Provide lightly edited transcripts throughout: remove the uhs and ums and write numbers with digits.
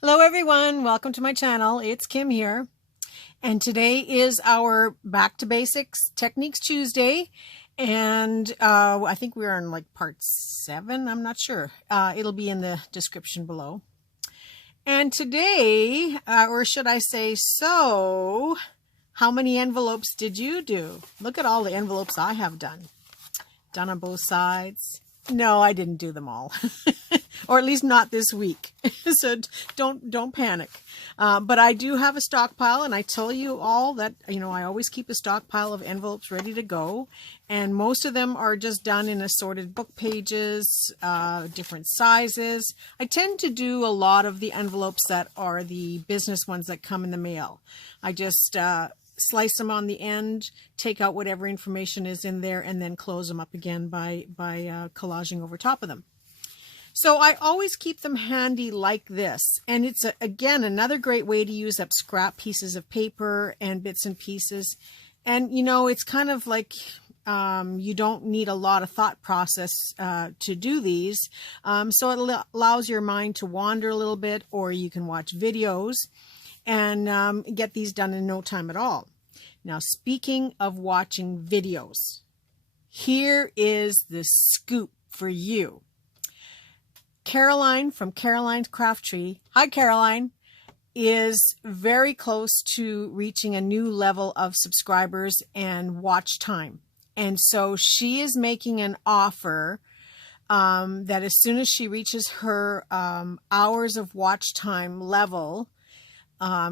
Hello everyone, welcome to my channel. It's Kim here, and today is our Back to Basics Techniques Tuesday, and I think we're on like part 7, I'm not sure. It'll be in the description below. And today, or should I say so, how many envelopes did you do? Look at all the envelopes I have done on both sides. No, I didn't do them all, or at least not this week. So don't panic. But I do have a stockpile, and I tell you all that, I always keep a stockpile of envelopes ready to go. And most of them are just done in assorted book pages, different sizes. I tend to do a lot of the envelopes that are the business ones that come in the mail. I just slice them on the end, take out whatever information is in there, and then close them up again by collaging over top of them. So I always keep them handy like this. And it's, again, another great way to use up scrap pieces of paper and bits and pieces. And, it's kind of like you don't need a lot of thought process to do these. So it allows your mind to wander a little bit, or you can watch videos and get these done in no time at all. Now, speaking of watching videos, here is the scoop for you. Caroline from Caroline's Craft Tree, hi Caroline, is very close to reaching a new level of subscribers and watch time. And so she is making an offer that as soon as she reaches her hours of watch time level,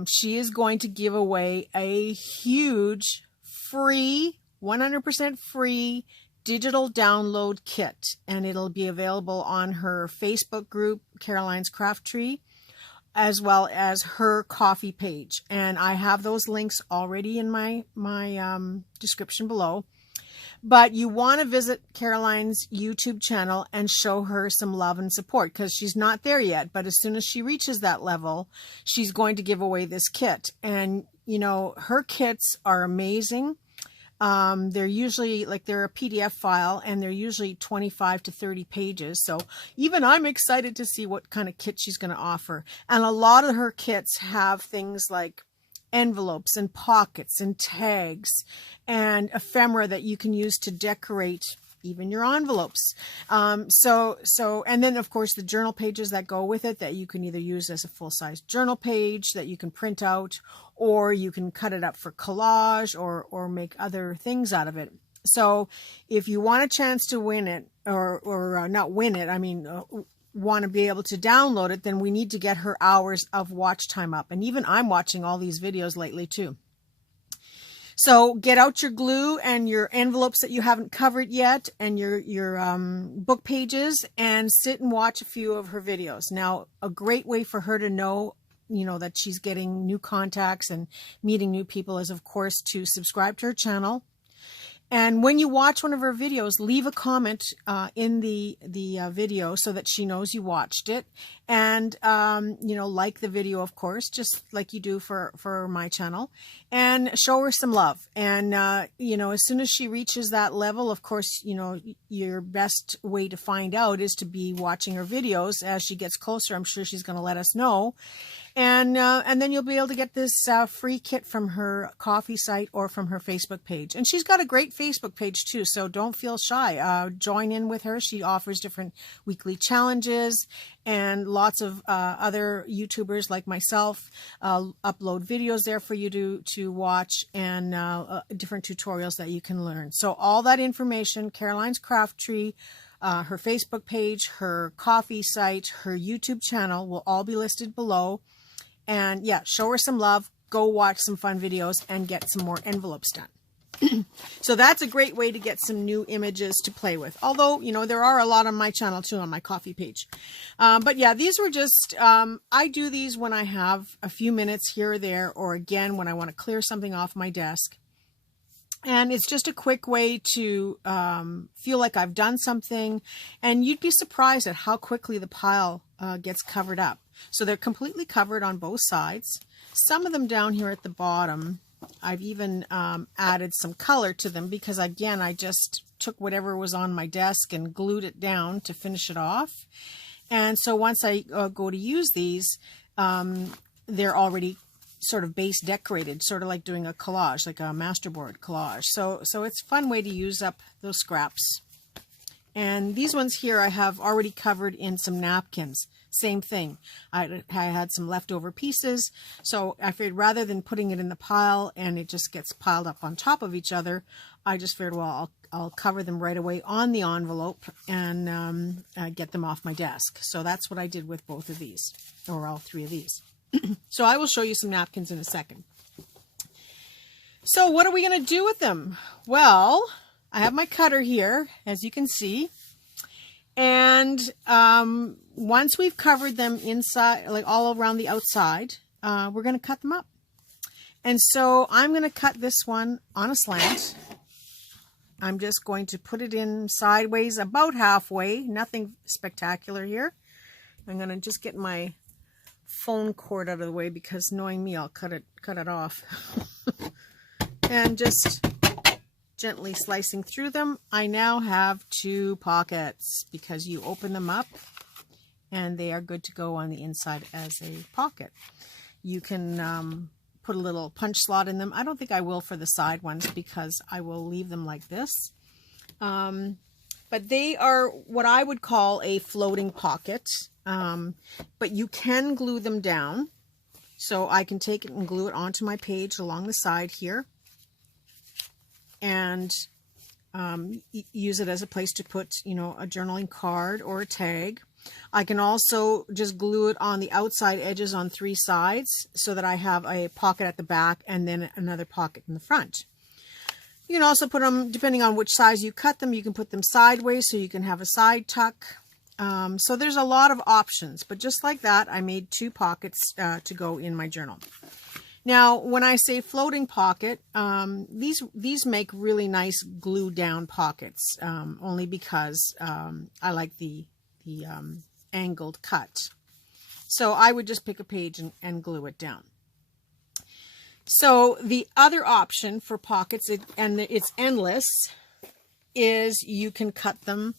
she is going to give away a huge free, 100% free digital download kit. And it'll be available on her Facebook group, Caroline's Craft Tree, as well as her coffee page. And I have those links already in my description below. But you want to visit Caroline's YouTube channel and show her some love and support, because she's not there yet. But as soon as she reaches that level, she's going to give away this kit. And, her kits are amazing. They're usually they're a PDF file, and they're usually 25 to 30 pages. So even I'm excited to see what kind of kit she's going to offer. And a lot of her kits have things like envelopes and pockets and tags and ephemera that you can use to decorate even your envelopes. And then of course the journal pages that go with it, that you can either use as a full-size journal page that you can print out, or you can cut it up for collage or make other things out of it. So if you want a chance to win it, or not win it, want to be able to download it, then we need to get her hours of watch time up. And even I'm watching all these videos lately too. So get out your glue and your envelopes that you haven't covered yet, and your book pages, and sit and watch a few of her videos. Now, a great way for her to know, that she's getting new contacts and meeting new people is, of course, to subscribe to her channel. And when you watch one of her videos, leave a comment in the video so that she knows you watched it. And, like the video, of course, just like you do for my channel. And show her some love. And, as soon as she reaches that level, of course, your best way to find out is to be watching her videos. As she gets closer, I'm sure she's going to let us know. And then you'll be able to get this free kit from her coffee site or from her Facebook page. And she's got a great Facebook page too, so don't feel shy. Join in with her. She offers different weekly challenges, and lots of other YouTubers like myself upload videos there for you to watch, and different tutorials that you can learn. So all that information, Caroline's Craft Tree, her Facebook page, her coffee site, her YouTube channel will all be listed below. And yeah, show her some love, go watch some fun videos, and get some more envelopes done. So that's a great way to get some new images to play with. Although, there are a lot on my channel too, on my coffee page. But yeah, these were just, I do these when I have a few minutes here or there, or again, when I want to clear something off my desk. And it's just a quick way to feel like I've done something. And you'd be surprised at how quickly the pile gets covered up. So they're completely covered on both sides. Some of them down here at the bottom, I've even added some color to them, because again, I just took whatever was on my desk and glued it down to finish it off. And so once I go to use these, they're already sort of base decorated, sort of like doing a collage, like a masterboard collage. So it's a fun way to use up those scraps. And these ones here I have already covered in some napkins. Same thing. I had some leftover pieces, so I figured rather than putting it in the pile and it just gets piled up on top of each other, I just figured, well, I'll cover them right away on the envelope and get them off my desk. So that's what I did with both of these, or all three of these. So I will show you some napkins in a second. So what are we going to do with them? Well, I have my cutter here, as you can see. And once we've covered them inside, like all around the outside, we're going to cut them up. And so I'm going to cut this one on a slant. I'm just going to put it in sideways about halfway. Nothing spectacular here. I'm going to just get my phone cord out of the way because knowing me, I'll cut it off. And just gently slicing through them. I now have 2 pockets because you open them up and they are good to go on the inside as a pocket. You can put a little punch slot in them. I don't think I will for the side ones because I will leave them like this. But they are what I would call a floating pocket. But you can glue them down. So I can take it and glue it onto my page along the side here. And use it as a place to put, a journaling card or a tag. I can also just glue it on the outside edges on 3 sides so that I have a pocket at the back and then another pocket in the front. You can also put them, depending on which size you cut them, you can put them sideways so you can have a side tuck. So there's a lot of options, but just like that, I made 2 pockets to go in my journal. Now, when I say floating pocket, these make really nice glue down pockets, only because I like the angled cut. So I would just pick a page and glue it down. So the other option for pockets, and it's endless, is you can cut them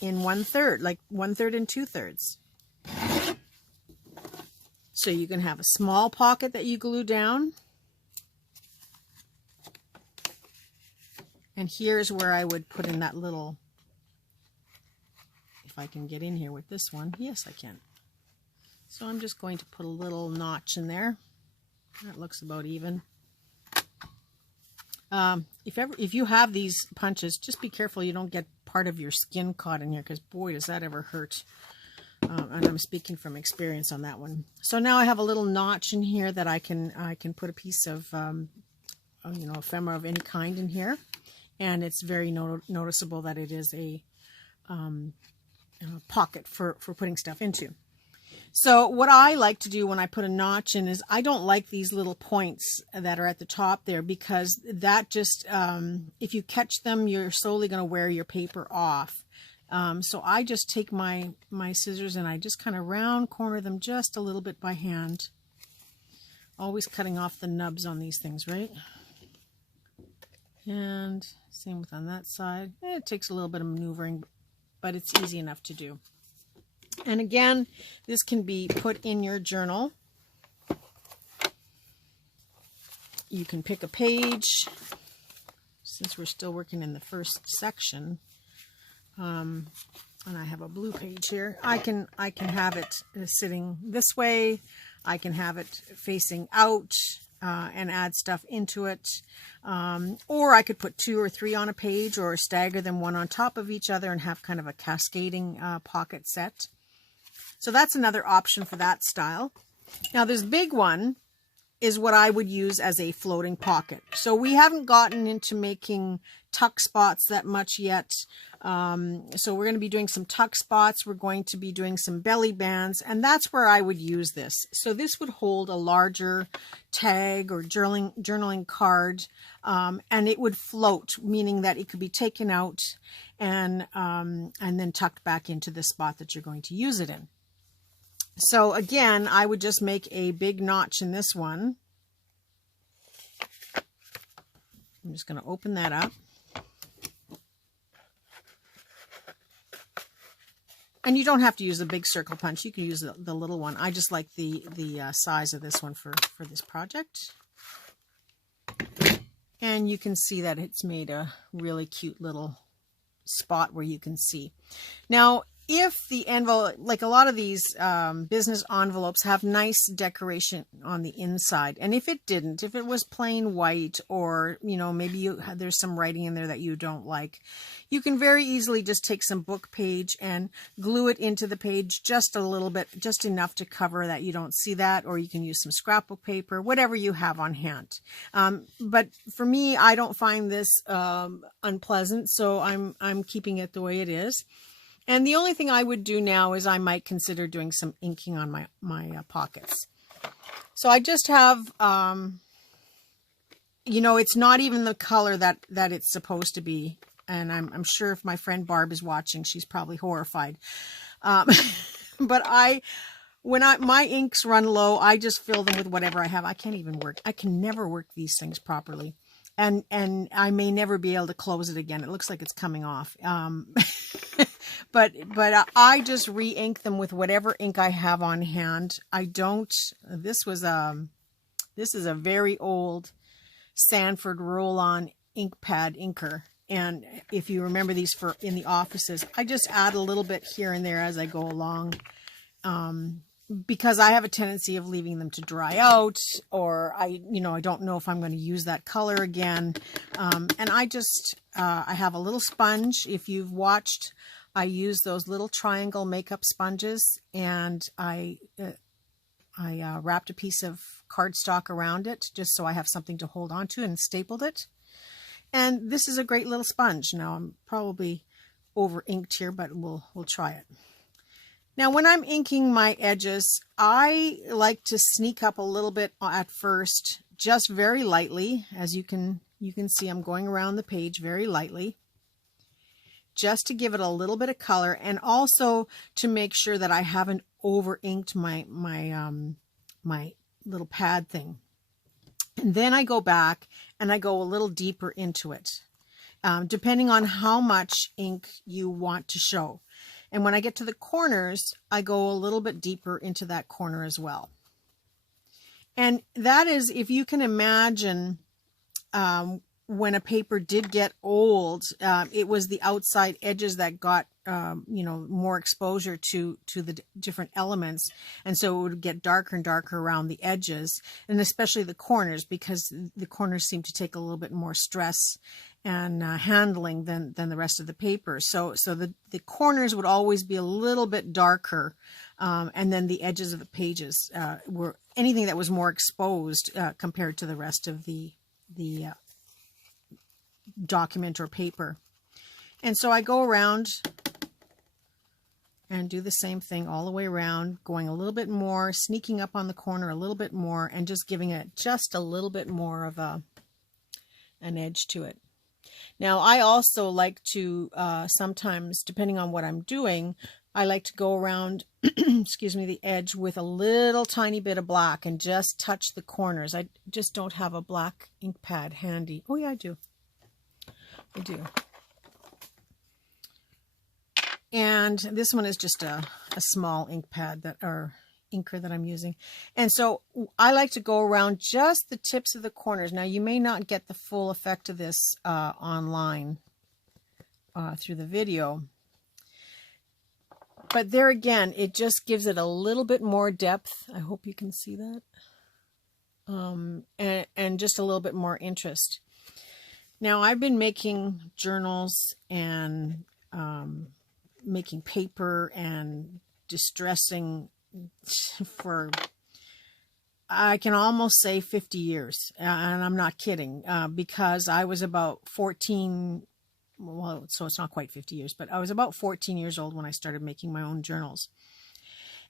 in 1/3, like 1/3 and 2/3. So you can have a small pocket that you glue down. And here's where I would put in that little, if I can get in here with this one. Yes, I can. So I'm just going to put a little notch in there. That looks about even. If you have these punches, just be careful you don't get part of your skin caught in here, because boy, does that ever hurt. And I'm speaking from experience on that one. So now I have a little notch in here that I can put a piece of ephemera of any kind in here, and it's very noticeable that it is a pocket for putting stuff into. So what I like to do when I put a notch in is I don't like these little points that are at the top there, because that just if you catch them, you're slowly going to wear your paper off. So I just take my scissors and I just kind of round corner them just a little bit by hand. Always cutting off the nubs on these things, right? And same with on that side. It takes a little bit of maneuvering, but it's easy enough to do. And again, this can be put in your journal. You can pick a page. Since we're still working in the first section, and I have a blue page here, I can have it sitting this way. I can have it facing out and add stuff into it. Or I could put 2 or 3 on a page, or stagger them one on top of each other and have kind of a cascading pocket set. So that's another option for that style. Now this big one is what I would use as a floating pocket. So we haven't gotten into making tuck spots that much yet. So we're going to be doing some tuck spots. We're going to be doing some belly bands, and that's where I would use this. So this would hold a larger tag or journaling card, and it would float, meaning that it could be taken out and then tucked back into the spot that you're going to use it in. So again, I would just make a big notch in this one. I'm just going to open that up. And you don't have to use the big circle punch. You can use the little one. I just like the size of this one for this project. And you can see that it's made a really cute little spot where you can see. Now, if the envelope, like a lot of these business envelopes have nice decoration on the inside, and if it didn't, if it was plain white, or maybe there's some writing in there that you don't like, you can very easily just take some book page and glue it into the page just a little bit, just enough to cover that you don't see that, or you can use some scrapbook paper, whatever you have on hand. But for me, I don't find this unpleasant, so I'm keeping it the way it is. And the only thing I would do now is I might consider doing some inking on my pockets. So I just have, it's not even the color that it's supposed to be. And I'm sure if my friend Barb is watching, she's probably horrified. But when my inks run low, I just fill them with whatever I have. I can't even work. I can never work these things properly. And I may never be able to close it again. It looks like it's coming off. But I just re-ink them with whatever ink I have on hand. I don't, this is a very old Sanford roll-on ink pad inker. And if you remember these in the offices, I just add a little bit here and there as I go along. Because I have a tendency of leaving them to dry out, or I don't know if I'm going to use that color again. And I have a little sponge. If you've watched, I use those little triangle makeup sponges, and I wrapped a piece of cardstock around it just so I have something to hold on to, and stapled it. And this is a great little sponge. Now I'm probably over inked here, but we'll try it. Now, when I'm inking my edges, I like to sneak up a little bit at first, just very lightly. As you can see, I'm going around the page very lightly, just to give it a little bit of color, and also to make sure that I haven't over inked my little pad thing. And then I go back and I go a little deeper into it, depending on how much ink you want to show. And when I get to the corners, I go a little bit deeper into that corner as well. And that is, if you can imagine, when a paper did get old, it was the outside edges that got, more exposure to the different elements. And so it would get darker and darker around the edges, and especially the corners, because the corners seem to take a little bit more stress and handling than the rest of the paper. So the corners would always be a little bit darker, and then the edges of the pages were anything that was more exposed compared to the rest of the document or paper. And so I go around and do the same thing all the way around, going a little bit more, sneaking up on the corner a little bit more, and just giving it just a little bit more of an edge to it. Now, I also like to, sometimes, depending on what I'm doing, I like to go around, excuse me, the edge with a little tiny bit of black and just touch the corners. I just don't have a black ink pad handy. Oh yeah, I do. I do. And this one is just a small ink pad or inker that I'm using. And so I like to go around just the tips of the corners. Now, you may not get the full effect of this online through the video. But there again, it just gives it a little bit more depth. I hope you can see that. And just a little bit more interest. Now, I've been making journals and making paper and distressing for, I can almost say 50 years. And I'm not kidding, because I was about 14, well, so it's not quite 50 years, but I was about 14 years old when I started making my own journals.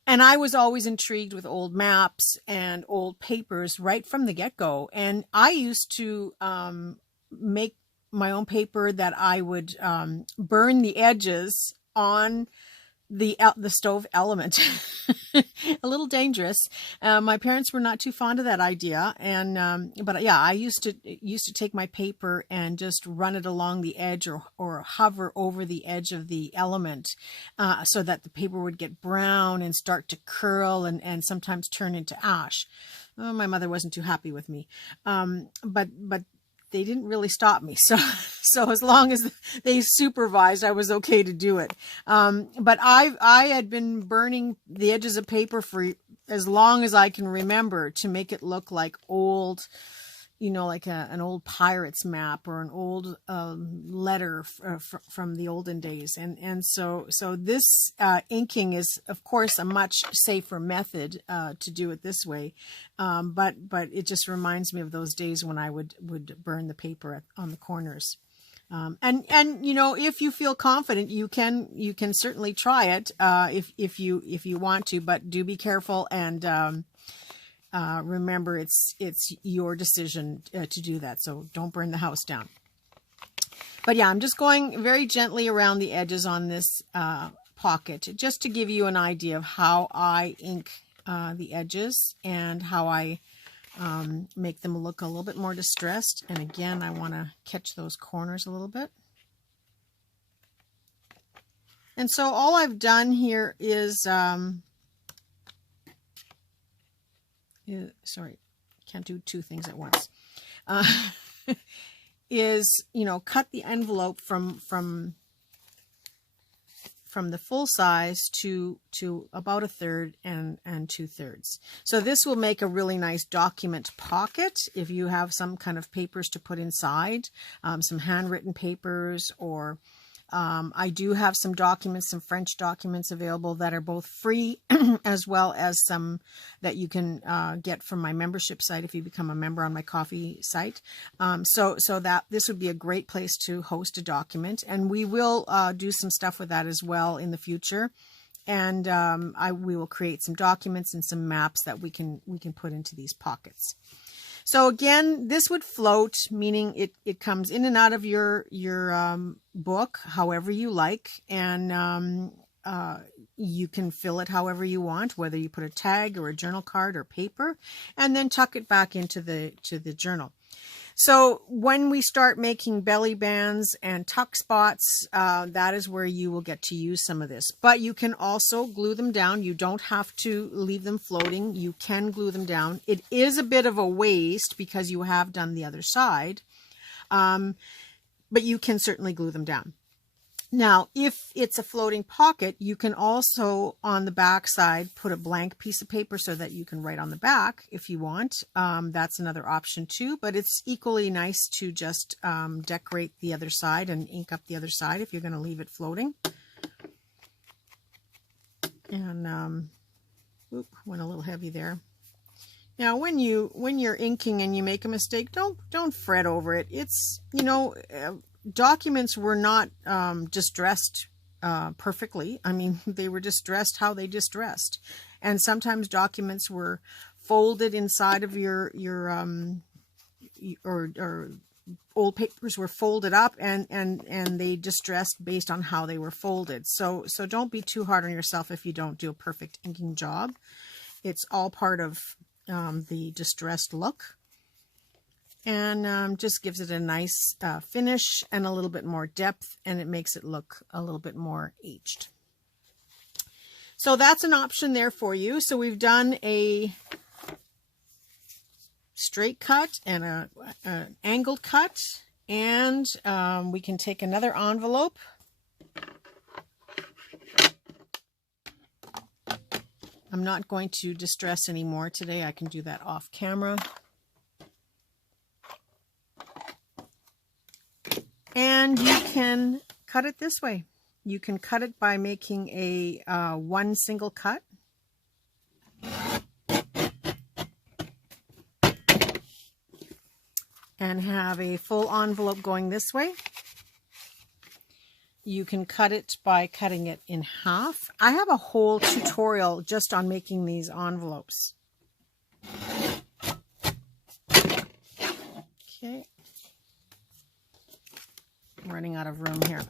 And I was always intrigued with old maps and old papers right from the get-go. And I used to make my own paper that I would burn the edges on the stove element. A little dangerous. My parents were not too fond of that idea, and but yeah, I used to take my paper and just run it along the edge or hover over the edge of the element, so that the paper would get brown and start to curl and sometimes turn into ash. Oh, my mother wasn't too happy with me, but they didn't really stop me. So as long as they supervised, I was okay to do it. But I had been burning the edges of paper for as long as I can remember to make it look like old, like an old pirate's map or an old letter from the olden days. And so this inking is, of course, a much safer method to do it this way. But it just reminds me of those days when I would burn the paper on the corners. And if you feel confident, you can certainly try it if you want to, but do be careful and remember, it's your decision to do that. So don't burn the house down. But yeah, I'm just going very gently around the edges on this pocket just to give you an idea of how I ink the edges and how I make them look a little bit more distressed. And again, I want to catch those corners a little bit. And so all I've done here is sorry, can't do two things at once, is, cut the envelope from the full size to about 1/3 and 2/3. So this will make a really nice document pocket if you have some kind of papers to put inside, some handwritten papers, or I do have some documents, some French documents available that are both free as well as some that you can get from my membership site if you become a member on my Ko-fi site. So that this would be a great place to host a document, and we will do some stuff with that as well in the future. And we will create some documents and some maps that we can put into these pockets. So again, this would float, meaning it comes in and out of your book however you like, and you can fill it however you want, whether you put a tag or a journal card or paper, and then tuck it back into the journal. So when we start making belly bands and tuck spots, that is where you will get to use some of this. But you can also glue them down. You don't have to leave them floating. You can glue them down. It is a bit of a waste because you have done the other side, but you can certainly glue them down. Now, if it's a floating pocket, you can also, on the back side, put a blank piece of paper so that you can write on the back if you want. That's another option too, but it's equally nice to just decorate the other side and ink up the other side if you're going to leave it floating. And, went a little heavy there. Now, when you're inking and you make a mistake, don't fret over it. It's, documents were not distressed perfectly. I mean, they were distressed how they distressed, and sometimes documents were folded inside of your or old papers were folded up and they distressed based on how they were folded. So don't be too hard on yourself if you don't do a perfect inking job. It's all part of the distressed look. And just gives it a nice finish and a little bit more depth, and it makes it look a little bit more aged. So that's an option there for you. So we've done a straight cut and an angled cut, and we can take another envelope. I'm not going to distress anymore today. I can do that off camera. And you can cut it this way. You can cut it by making a one single cut. And have a full envelope going this way. You can cut it by cutting it in half. I have a whole tutorial just on making these envelopes. Okay. I'm running out of room here.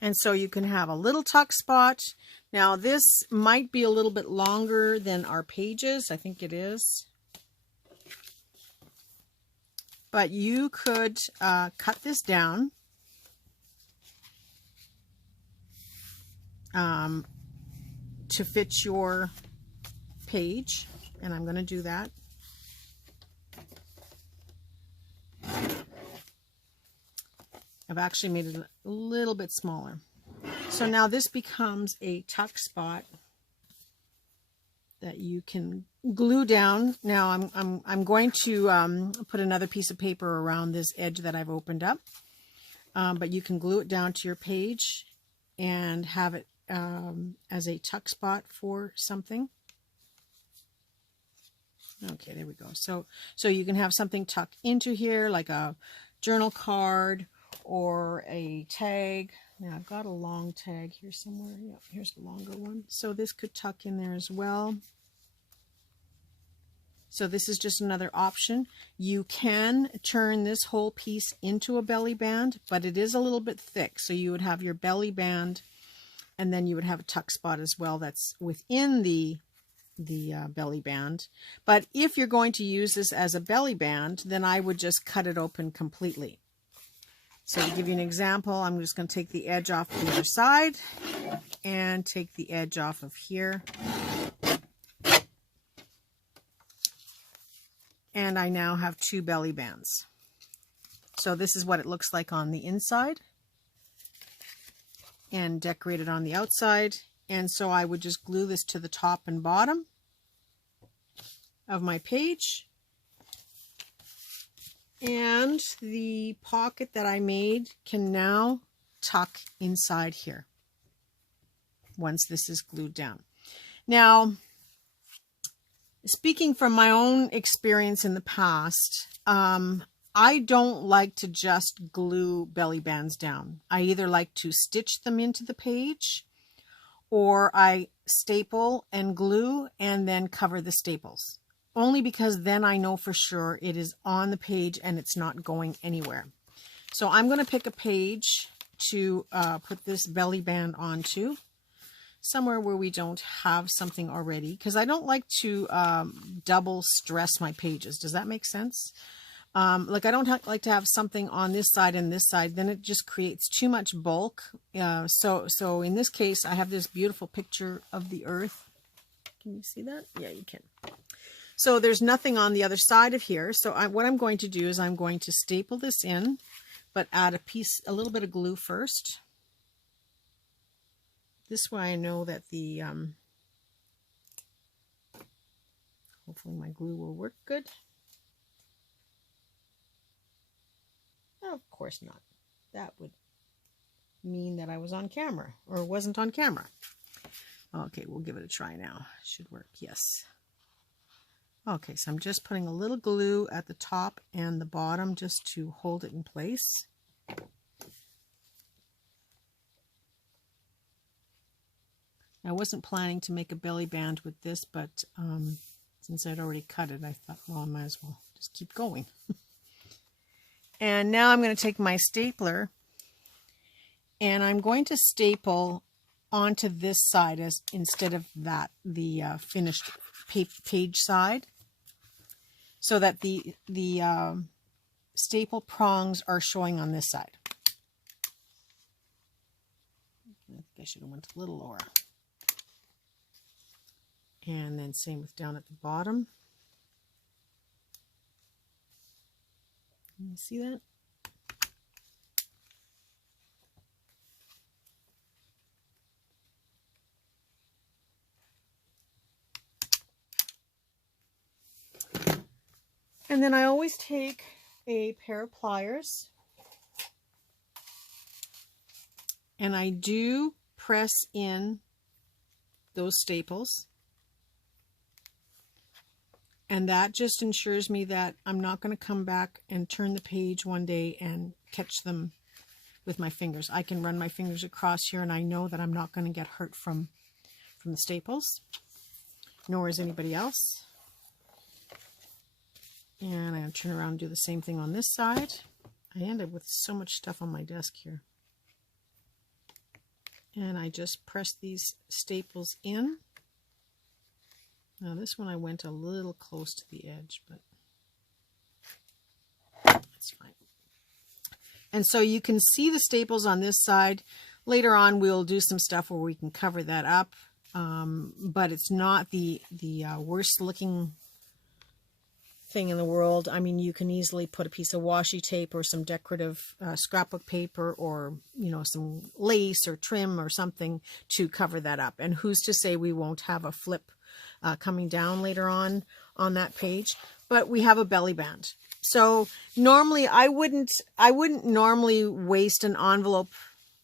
And so you can have a little tuck spot, Now this might be a little bit longer than our pages. I think it is. But you could cut this down to fit your page, and I'm going to do that. I've actually made it a little bit smaller. So now this becomes a tuck spot that you can glue down. Now I'm going to put another piece of paper around this edge that I've opened up, but you can glue it down to your page and have it as a tuck spot for something. Okay, there we go. So you can have something tucked into here, like a journal card or a tag. Now I've got a long tag here somewhere. Yeah, here's a longer one. So this could tuck in there as well. So this is just another option. You can turn this whole piece into a belly band, but it is a little bit thick. So you would have your belly band, and then you would have a tuck spot as well that's within the belly band. But if you're going to use this as a belly band, then I would just cut it open completely. So to give you an example, I'm just going to take the edge off the other side and take the edge off of here. And I now have two belly bands. So this is what it looks like on the inside and decorated on the outside. And so I would just glue this to the top and bottom of my page. And the pocket that I made can now tuck inside here once this is glued down. Now, speaking from my own experience in the past, I don't like to just glue belly bands down. I either like to stitch them into the page, or I staple and glue and then cover the staples. Only because then I know for sure it is on the page and it's not going anywhere. So I'm going to pick a page to put this belly band onto, somewhere where we don't have something already, because I don't like to double stress my pages. Does that make sense? Like I don't like to have something on this side and this side, then it just creates too much bulk. So in this case, I have this beautiful picture of the earth. Can you see that? Yeah, you can. So there's nothing on the other side of here. So what I'm going to do is I'm going to staple this in, but add a little bit of glue first. This way I know that the, hopefully my glue will work good. Of course not. That would mean that I was on camera or wasn't on camera. Okay, we'll give it a try now. Should work, yes. Okay, so I'm just putting a little glue at the top and the bottom just to hold it in place. I wasn't planning to make a belly band with this, but since I'd already cut it, I thought, well, I might as well just keep going. And now I'm going to take my stapler and I'm going to staple onto this side instead of that, the finished page side, so that the staple prongs are showing on this side. I think I should have went a little lower. And then same with down at the bottom. Can you see that? And then I always take a pair of pliers and I do press in those staples. And that just ensures me that I'm not going to come back and turn the page one day and catch them with my fingers. I can run my fingers across here and I know that I'm not going to get hurt from the staples, nor is anybody else. And I'm going to turn around and do the same thing on this side. I end up with so much stuff on my desk here. And I just press these staples in. Now this one I went a little close to the edge, but that's fine. And so you can see the staples on this side. Later on we'll do some stuff where we can cover that up, but it's not the worst looking thing in the world. I mean, you can easily put a piece of washi tape or some decorative scrapbook paper, or some lace or trim or something to cover that up. And who's to say we won't have a flip coming down later on that page? But we have a belly band. So normally I wouldn't normally waste an envelope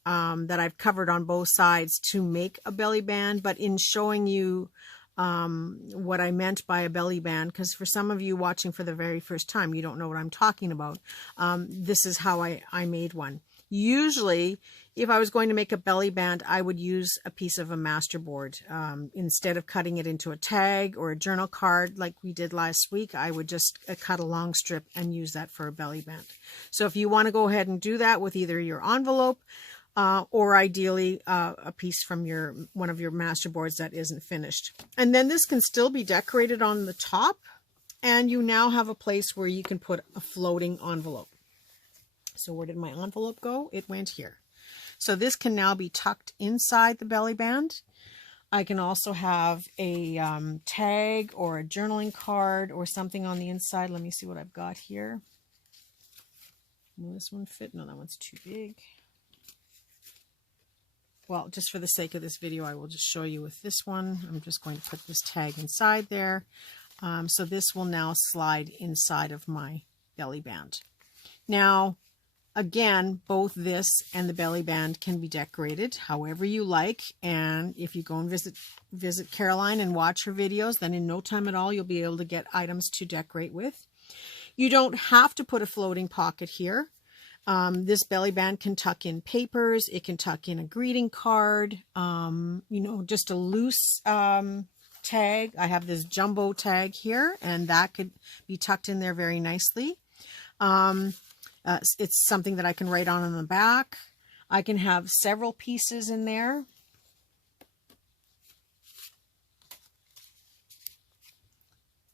that I've covered on both sides to make a belly band, but in showing you what I meant by a belly band, because for some of you watching for the very first time, you don't know what I'm talking about. This is how I made one. Usually, if I was going to make a belly band, I would use a piece of a masterboard. Instead of cutting it into a tag or a journal card like we did last week, I would just cut a long strip and use that for a belly band. So if you want to go ahead and do that with either your envelope or ideally a piece from one of your masterboards that isn't finished. And then this can still be decorated on the top, and you now have a place where you can put a floating envelope. So where did my envelope go? It went here. So this can now be tucked inside the belly band. I can also have a tag or a journaling card or something on the inside. Let me see what I've got here. Will this one fit? No, that one's too big. Well, just for the sake of this video, I will just show you with this one. I'm just going to put this tag inside there. So this will now slide inside of my belly band. Now, again, both this and the belly band can be decorated however you like. And if you go and visit Caroline and watch her videos, then in no time at all, you'll be able to get items to decorate with. You don't have to put a floating pocket here. This belly band can tuck in papers. It can tuck in a greeting card, just a loose tag. I have this jumbo tag here, and that could be tucked in there very nicely. It's something that I can write on the back. I can have several pieces in there.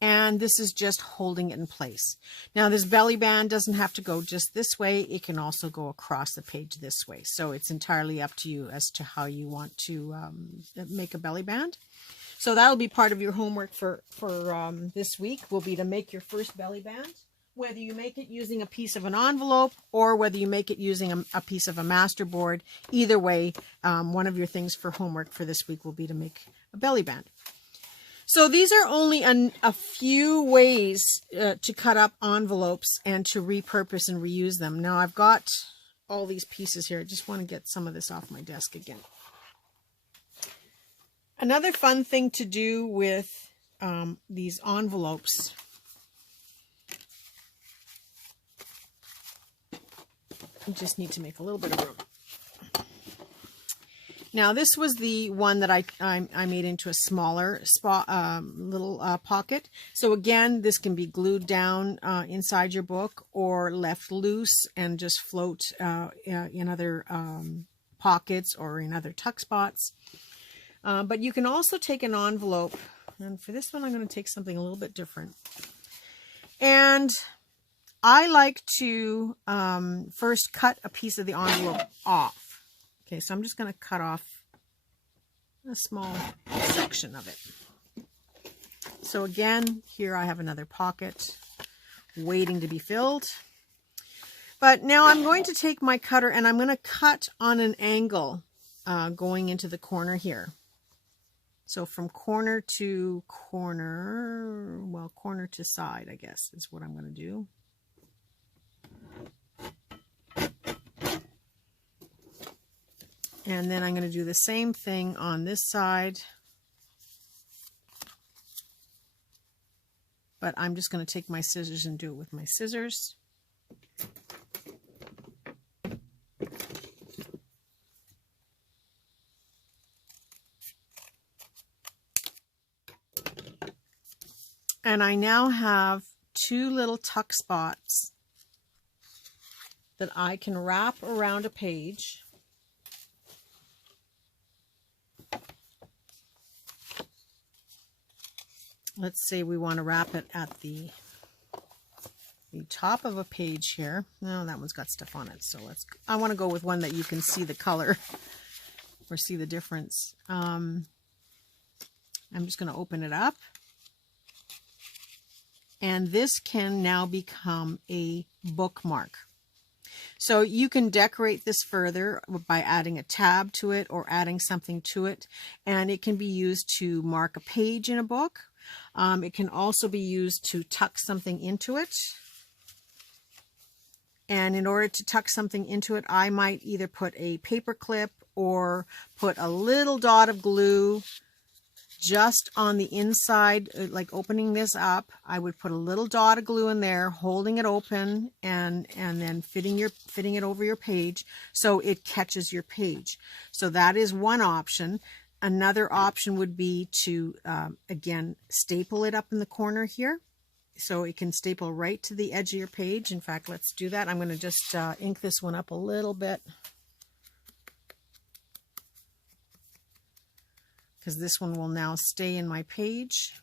And this is just holding it in place. Now this belly band doesn't have to go just this way. It can also go across the page this way. So it's entirely up to you as to how you want to make a belly band. So that'll be part of your homework for this week, will be to make your first belly band. Whether you make it using a piece of an envelope or whether you make it using a piece of a masterboard, either way, one of your things for homework for this week will be to make a belly band. So these are only a few ways to cut up envelopes and to repurpose and reuse them. Now I've got all these pieces here. I just want to get some of this off my desk again. Another fun thing to do with these envelopes you just need to make a little bit of room. Now this was the one that I made into a smaller little pocket. So again, this can be glued down inside your book or left loose and just float in other pockets or in other tuck spots. But you can also take an envelope, and for this one I'm going to take something a little bit different. And I like to first cut a piece of the envelope off. Okay, so I'm just going to cut off a small section of it. So again, here I have another pocket waiting to be filled. But now I'm going to take my cutter and I'm going to cut on an angle going into the corner here. So from corner to corner, well, corner to side, I guess, is what I'm going to do. And then I'm going to do the same thing on this side. But I'm just going to take my scissors and do it with my scissors. And I now have two little tuck spots that I can wrap around a page. let's say we want to wrap it at the top of a page here. No, that one's got stuff on it. So I want to go with one that you can see the color or see the difference. I'm just going to open it up. And this can now become a bookmark. So you can decorate this further by adding a tab to it or adding something to it. And it can be used to mark a page in a book. It can also be used to tuck something into it. And in order to tuck something into it, I might either put a paper clip or put a little dot of glue just on the inside, like opening this up. I would put a little dot of glue in there, holding it open, and then fitting it over your page so it catches your page. So that is one option. Another option would be to, again, staple it up in the corner here. So it can staple right to the edge of your page. In fact, let's do that. I'm going to just ink this one up a little bit, because this one will now stay in my page.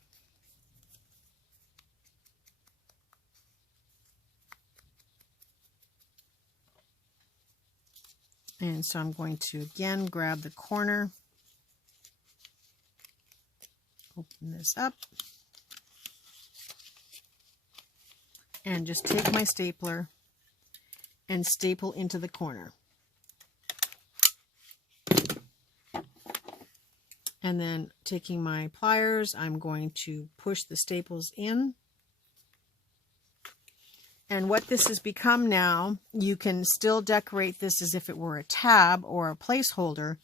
And so I'm going to again grab the corner, open this up, and just take my stapler and staple into the corner. And then taking my pliers, I'm going to push the staples in. And what this has become now, you can still decorate this as if it were a tab or a placeholder,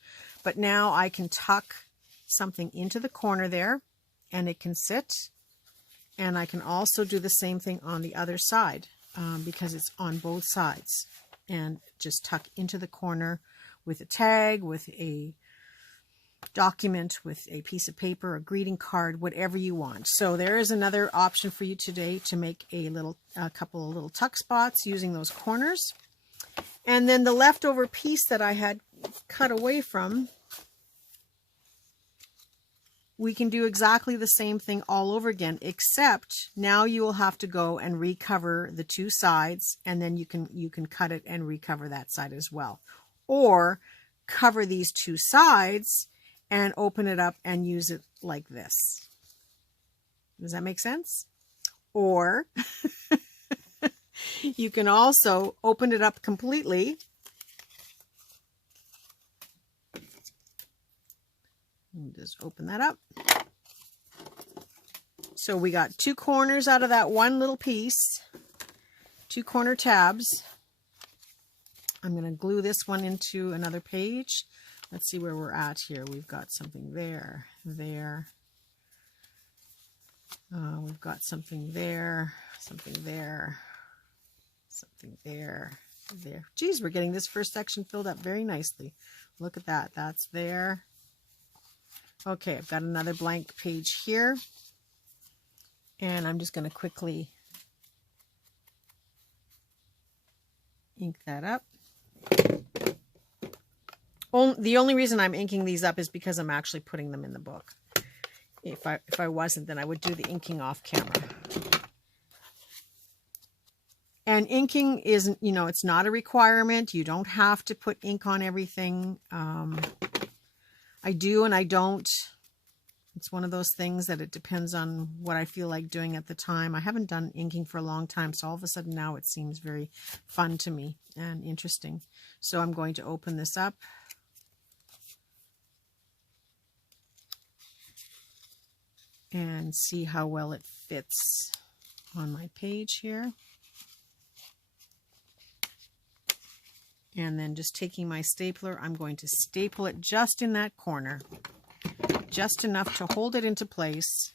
but now I can tuck something into the corner there and it can sit. And I can also do the same thing on the other side because it's on both sides. And just tuck into the corner with a tag, with a document, with a piece of paper, a greeting card, whatever you want. So there is another option for you today to make a couple of little tuck spots using those corners. And then the leftover piece that I had cut away from, we can do exactly the same thing all over again, except now you will have to go and recover the two sides, and then you can cut it and recover that side as well. Or cover these two sides and open it up and use it like this. Does that make sense? Or you can also open it up completely. Just open that up. So we got two corners out of that one little piece, two corner tabs. I'm going to glue this one into another page. Let's see where we're at here. We've got something there, there. We've got something there, something there, something there, there. Geez, we're getting this first section filled up very nicely. Look at that. That's there. Okay, I've got another blank page here. And I'm just going to quickly ink that up. The only reason I'm inking these up is because I'm actually putting them in the book. If I wasn't, then I would do the inking off camera. And inking isn't, it's not a requirement. You don't have to put ink on everything. I do and I don't. It's one of those things that it depends on what I feel like doing at the time. I haven't done inking for a long time, so all of a sudden now it seems very fun to me and interesting. So I'm going to open this up. And see how well it fits on my page here. And then just taking my stapler, I'm going to staple it just in that corner, just enough to hold it into place.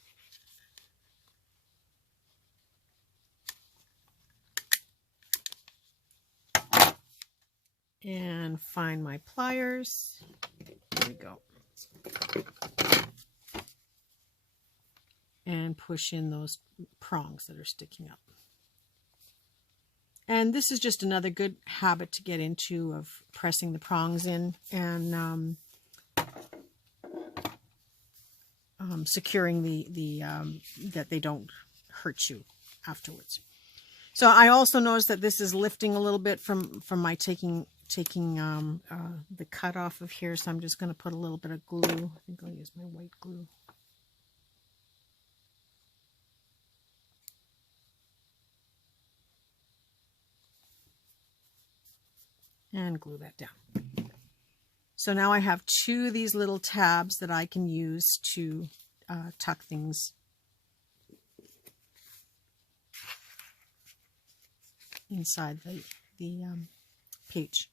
And find my pliers. There we go. And push in those prongs that are sticking up. And this is just another good habit to get into, of pressing the prongs in. And securing that they don't hurt you afterwards. So I also noticed that this is lifting a little bit from my taking the cut off of here. So I'm just going to put a little bit of glue. I think I'll use my white glue. And glue that down. So now I have two of these little tabs that I can use to tuck things inside the page.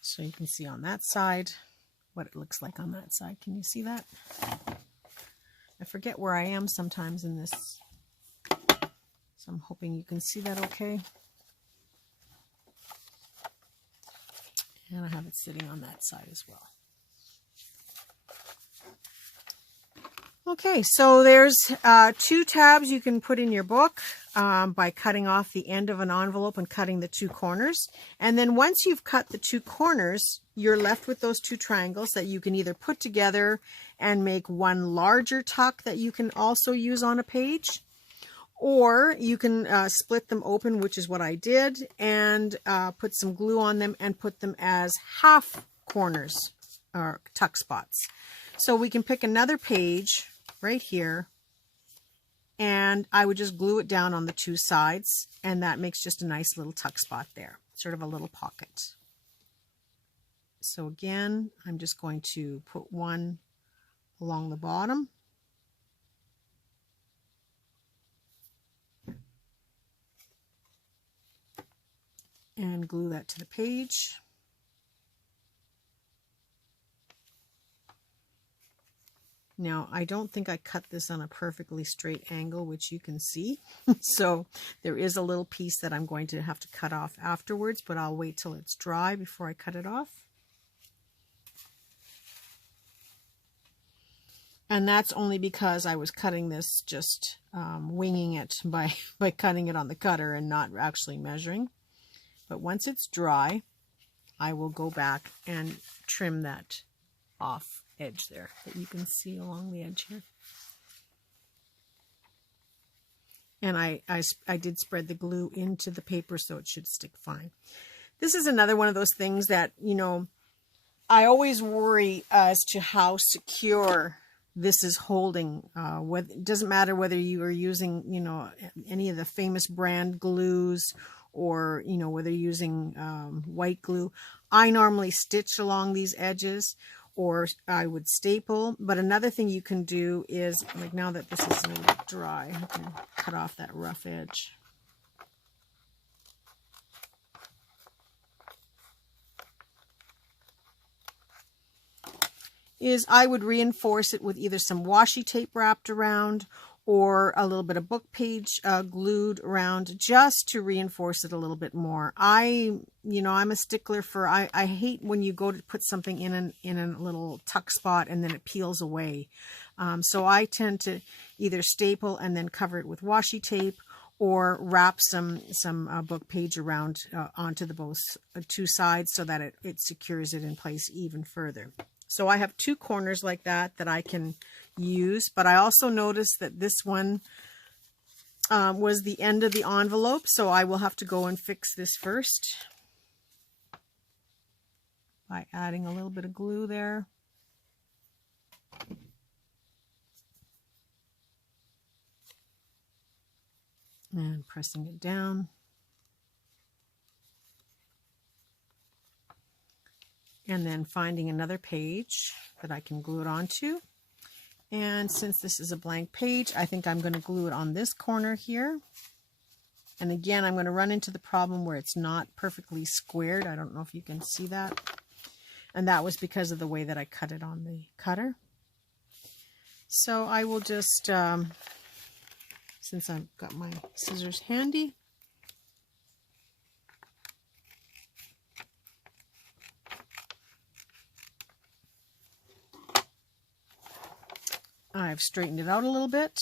So you can see on that side what it looks like on that side. Can you see that? I forget where I am sometimes in this, so I'm hoping you can see that okay. And I have it sitting on that side as well. Okay, so there's two tabs you can put in your book by cutting off the end of an envelope and cutting the two corners. And then once you've cut the two corners, you're left with those two triangles that you can either put together and make one larger tuck that you can also use on a page, or you can split them open, which is what I did, and put some glue on them and put them as half corners or tuck spots. So we can pick another page right here, and I would just glue it down on the two sides, and that makes just a nice little tuck spot there, sort of a little pocket. So again, I'm just going to put one along the bottom. And glue that to the page. Now, I don't think I cut this on a perfectly straight angle, which you can see. So there is a little piece that I'm going to have to cut off afterwards, but I'll wait till it's dry before I cut it off. And that's only because I was cutting this, just winging it by cutting it on the cutter and not actually measuring. But once it's dry, I will go back and trim that off edge there that you can see along the edge here. And I did spread the glue into the paper, so it should stick fine. This is another one of those things that, you know, I always worry as to how secure this is holding. It doesn't matter whether you are using, you know, any of the famous brand glues, or, you know, whether you're using white glue. I normally stitch along these edges, or I would staple. But another thing you can do is, like now that this is a little bit dry, I can cut off that rough edge. Is I would reinforce it with either some washi tape wrapped around, or a little bit of book page glued around, just to reinforce it a little bit more. I'm a stickler for, I hate when you go to put something in a little tuck spot and then it peels away. So I tend to either staple and then cover it with washi tape, or wrap some book page around onto the both two sides so that it secures it in place even further. So I have two corners like that I can use, but I also noticed that this one was the end of the envelope, so I will have to go and fix this first by adding a little bit of glue there. And pressing it down. And then finding another page that I can glue it onto. And since this is a blank page, I think I'm going to glue it on this corner here. And again, I'm going to run into the problem where it's not perfectly squared. I don't know if you can see that. And that was because of the way that I cut it on the cutter. So I will just, since I've got my scissors handy, I've straightened it out a little bit.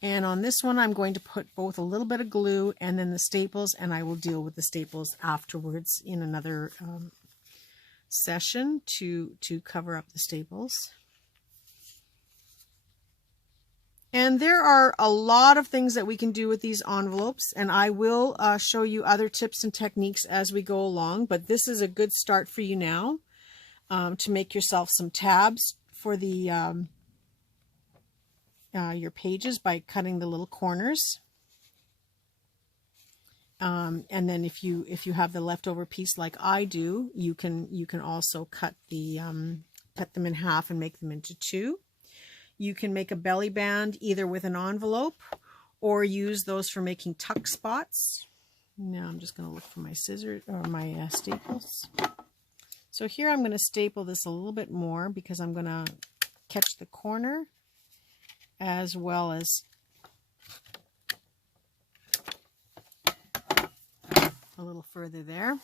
And on this one, I'm going to put both a little bit of glue and then the staples, and I will deal with the staples afterwards in another session to cover up the staples. And there are a lot of things that we can do with these envelopes, and I will show you other tips and techniques as we go along, but this is a good start for you now to make yourself some tabs for the your pages by cutting the little corners. And then if you have the leftover piece like I do, you can also cut them in half and make them into two. You can make a belly band either with an envelope or use those for making tuck spots. Now I'm just going to look for my scissors or my staples. So here I'm going to staple this a little bit more because I'm going to catch the corner as well as a little further there.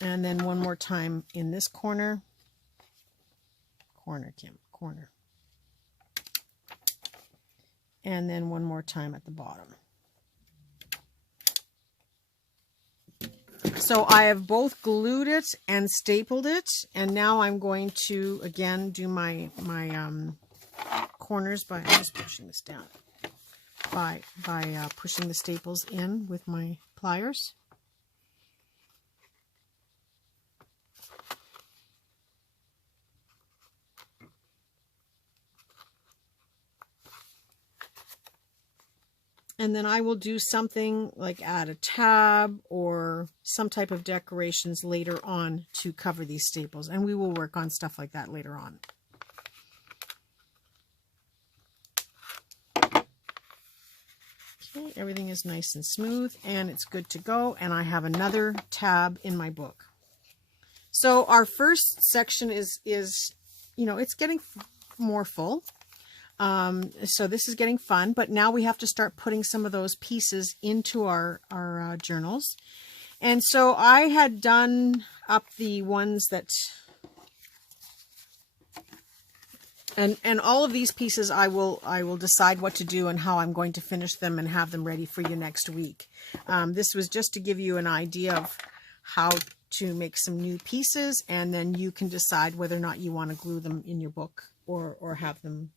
And then one more time in this corner. Corner. And then one more time at the bottom. So I have both glued it and stapled it, and now I'm going to again do my corners by, I'm just pushing this down, by pushing the staples in with my pliers. And then I will do something like add a tab or some type of decorations later on to cover these staples. And we will work on stuff like that later on. Okay, everything is nice and smooth and it's good to go. And I have another tab in my book. So our first section is you know, it's getting more full. So this is getting fun, but now we have to start putting some of those pieces into our journals. And so I had done up the ones that, and all of these pieces I will decide what to do and how I'm going to finish them and have them ready for you next week. This was just to give you an idea of how to make some new pieces, and then you can decide whether or not you want to glue them in your book or have them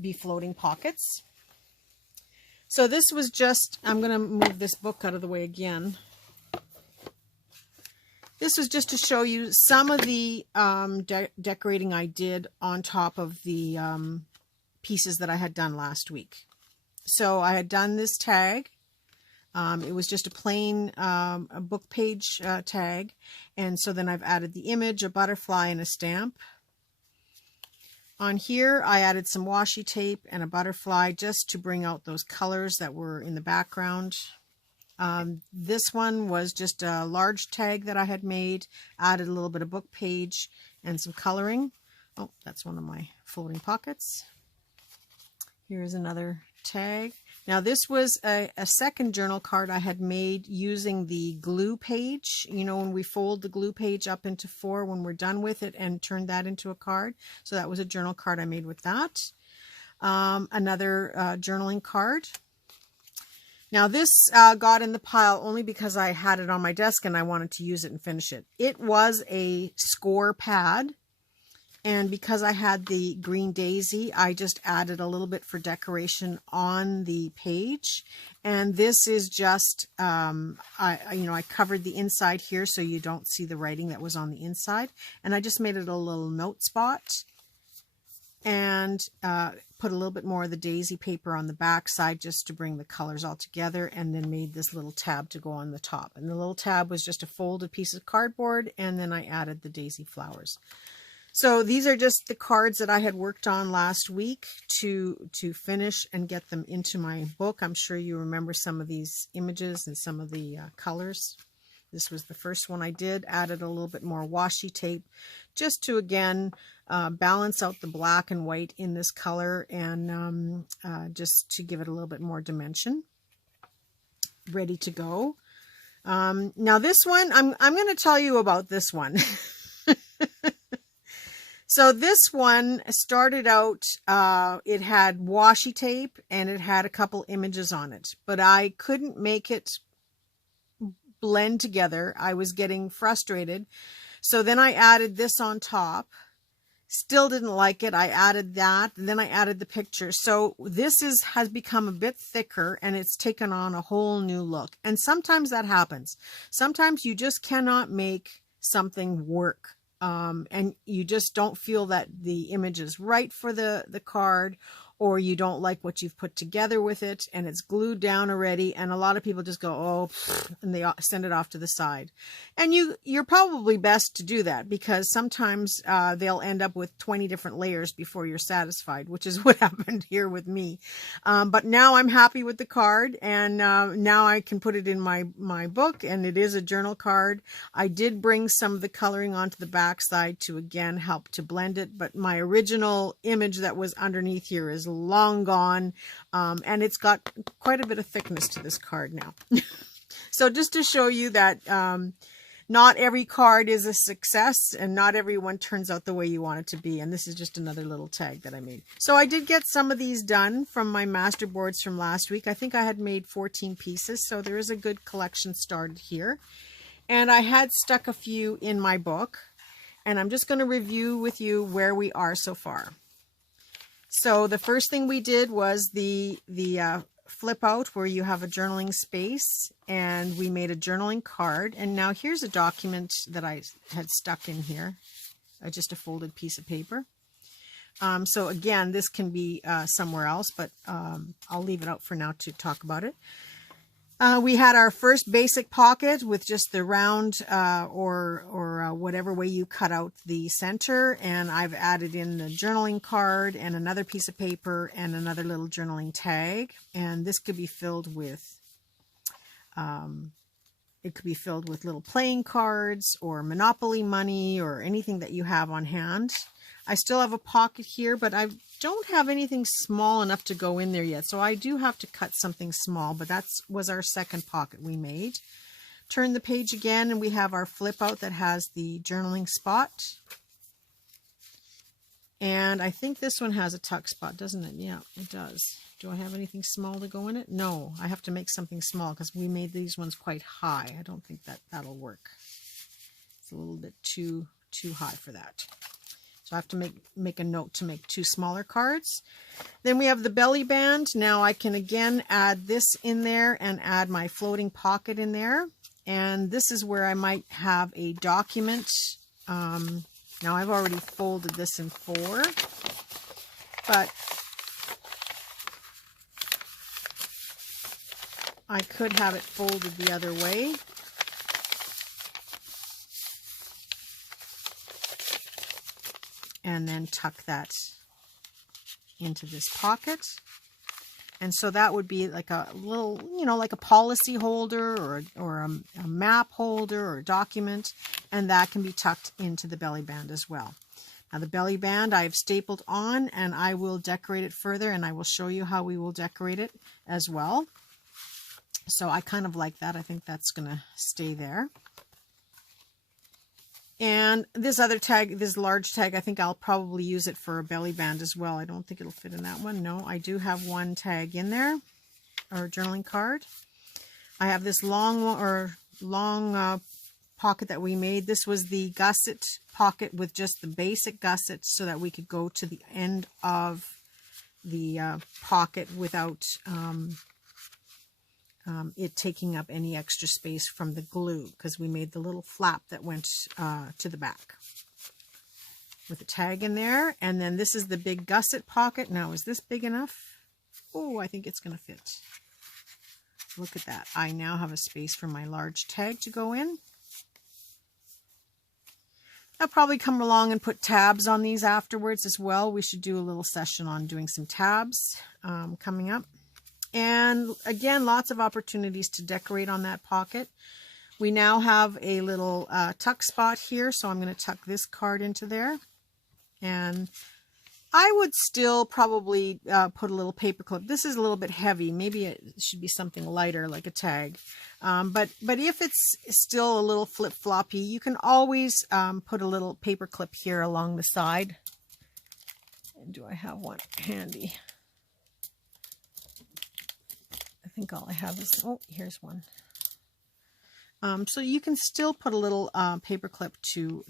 be floating pockets. So this was just, I'm going to move this book out of the way again. This was just to show you some of the decorating I did on top of the pieces that I had done last week. So I had done this tag. It was just a plain a book page tag, and so then I've added the image, a butterfly, and a stamp. On here, I added some washi tape and a butterfly just to bring out those colors that were in the background. This one was just a large tag that I had made, added a little bit of book page and some coloring. Oh, that's one of my floating pockets. Here's another tag. Now this was a second journal card I had made using the glue page. You know, when we fold the glue page up into 4 when we're done with it and turn that into a card. So that was a journal card I made with that. Another journaling card. Now this got in the pile only because I had it on my desk and I wanted to use it and finish it. It was a score pad. And because I had the green daisy, I just added a little bit for decoration on the page. And this is just, I covered the inside here so you don't see the writing that was on the inside. And I just made it a little note spot and put a little bit more of the daisy paper on the back side just to bring the colors all together, and then made this little tab to go on the top. And the little tab was just a folded piece of cardboard, and then I added the daisy flowers. So these are just the cards that I had worked on last week to finish and get them into my book. I'm sure you remember some of these images and some of the colors. This was the first one I did. Added a little bit more washi tape just to, again, balance out the black and white in this color, and just to give it a little bit more dimension. Ready to go. Now this one, I'm going to tell you about this one. So this one started out, it had washi tape and it had a couple images on it, but I couldn't make it blend together. I was getting frustrated. So then I added this on top. Still didn't like it. I added that, and then I added the picture. So this has become a bit thicker, and it's taken on a whole new look. And sometimes that happens. Sometimes you just cannot make something work. And you just don't feel that the image is right for the card, or you don't like what you've put together with it and it's glued down already. And a lot of people just go, oh, and they send it off to the side. And you're probably best to do that, because sometimes they'll end up with 20 different layers before you're satisfied, which is what happened here with me. But now I'm happy with the card, and now I can put it in my book, and it is a journal card. I did bring some of the coloring onto the back side to again help to blend it, but my original image that was underneath here is long gone, and it's got quite a bit of thickness to this card now. So just to show you that not every card is a success, and not everyone turns out the way you want it to be. And this is just another little tag that I made. So I did get some of these done from my master boards from last week. I think I had made 14 pieces, so there is a good collection started here. And I had stuck a few in my book, and I'm just going to review with you where we are so far. So the first thing we did was the flip out where you have a journaling space, and we made a journaling card. And now here's a document that I had stuck in here, just a folded piece of paper. So again, this can be somewhere else, but I'll leave it out for now to talk about it. We had our first basic pocket with just the round or whatever way you cut out the center, and I've added in the journaling card and another piece of paper and another little journaling tag. And this could be filled with little playing cards or Monopoly money or anything that you have on hand. I still have a pocket here, but I don't have anything small enough to go in there yet. So I do have to cut something small, but that was our second pocket we made. Turn the page again, and we have our flip out that has the journaling spot. And I think this one has a tuck spot, doesn't it? Yeah, it does. Do I have anything small to go in it? No, I have to make something small because we made these ones quite high. I don't think that'll work. It's a little bit too high for that. So I have to make a note to make two smaller cards. Then we have the belly band. Now I can again add this in there and add my floating pocket in there. And this is where I might have a document. Now I've already folded this in 4, but I could have it folded the other way. And then tuck that into this pocket. And so that would be like a little, like a policy holder or a map holder or a document. And that can be tucked into the belly band as well. Now the belly band I've stapled on, and I will decorate it further, and I will show you how we will decorate it as well. So I kind of like that. I think that's going to stay there. And this other tag, this large tag, I think I'll probably use it for a belly band as well. I don't think it'll fit in that one. No, I do have one tag in there, or a journaling card. I have this long pocket that we made. This was the gusset pocket with just the basic gusset so that we could go to the end of the pocket without it taking up any extra space from the glue, because we made the little flap that went to the back with a tag in there. And then this is the big gusset pocket. Now, is this big enough? Oh, I think it's going to fit. Look at that. I now have a space for my large tag to go in. I'll probably come along and put tabs on these afterwards as well. We should do a little session on doing some tabs coming up. And again, lots of opportunities to decorate on that pocket. We now have a little tuck spot here, so I'm going to tuck this card into there. And I would still probably put a little paper clip. This is a little bit heavy. Maybe it should be something lighter, like a tag. But if it's still a little flip-floppy, you can always put a little paper clip here along the side. And do I have one handy? I think all I have is, oh, here's one. So you can still put a little paper clip to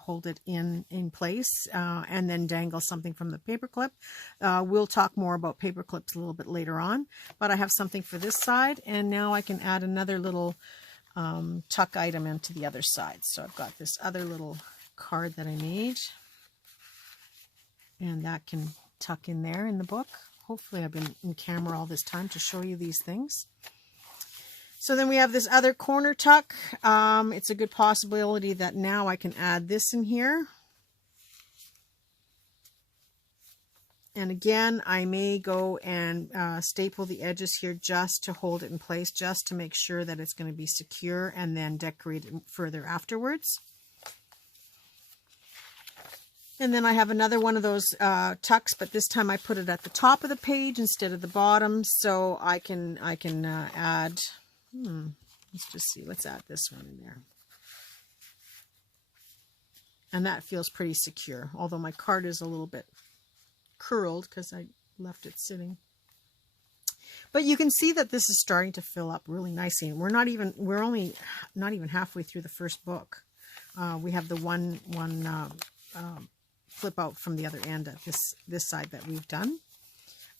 hold it in place, and then dangle something from the paper clip. We'll talk more about paper clips a little bit later on, but I have something for this side, and now I can add another little tuck item into the other side. So I've got this other little card that I made, and that can tuck in there in the book. Hopefully I've been in camera all this time to show you these things. So then we have this other corner tuck. It's a good possibility that now I can add this in here. And again, I may go and staple the edges here just to hold it in place, just to make sure that it's going to be secure, and then decorate it further afterwards. And then I have another one of those tucks, but this time I put it at the top of the page instead of the bottom, so I can add... let's just see, let's add this one in there. And that feels pretty secure, although my card is a little bit curled because I left it sitting. But you can see that this is starting to fill up really nicely. And we're only not even halfway through the first book. We have the one flip out from the other end at this side that we've done.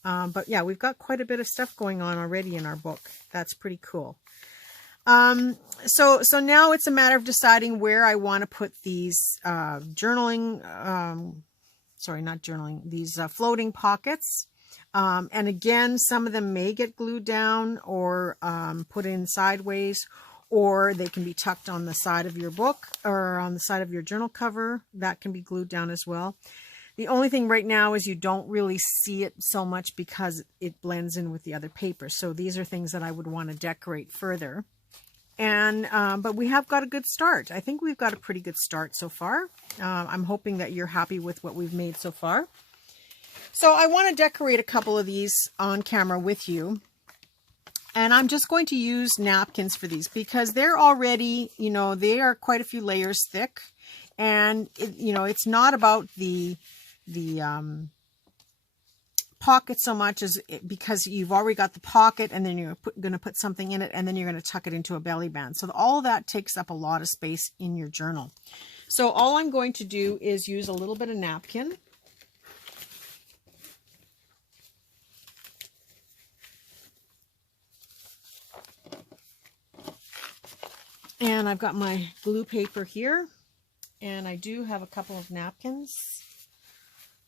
But yeah, we've got quite a bit of stuff going on already in our book. That's pretty cool. So now it's a matter of deciding where I want to put these journaling, sorry, not journaling, these floating pockets. And again, some of them may get glued down or put in sideways, or they can be tucked on the side of your book or on the side of your journal cover. That can be glued down as well. The only thing right now is you don't really see it so much because it blends in with the other paper. So these are things that I would want to decorate further. And but we have got a good start. I think we've got a pretty good start so far. I'm hoping that you're happy with what we've made so far. So I want to decorate a couple of these on camera with you. And I'm just going to use napkins for these because they're already, you know, they are quite a few layers thick. And, you know, it's not about the pocket so much as because you've already got the pocket, and then you're going to put something in it, and then you're going to tuck it into a belly band. So all of that takes up a lot of space in your journal. So all I'm going to do is use a little bit of napkin. And I've got my glue paper here, and I do have a couple of napkins.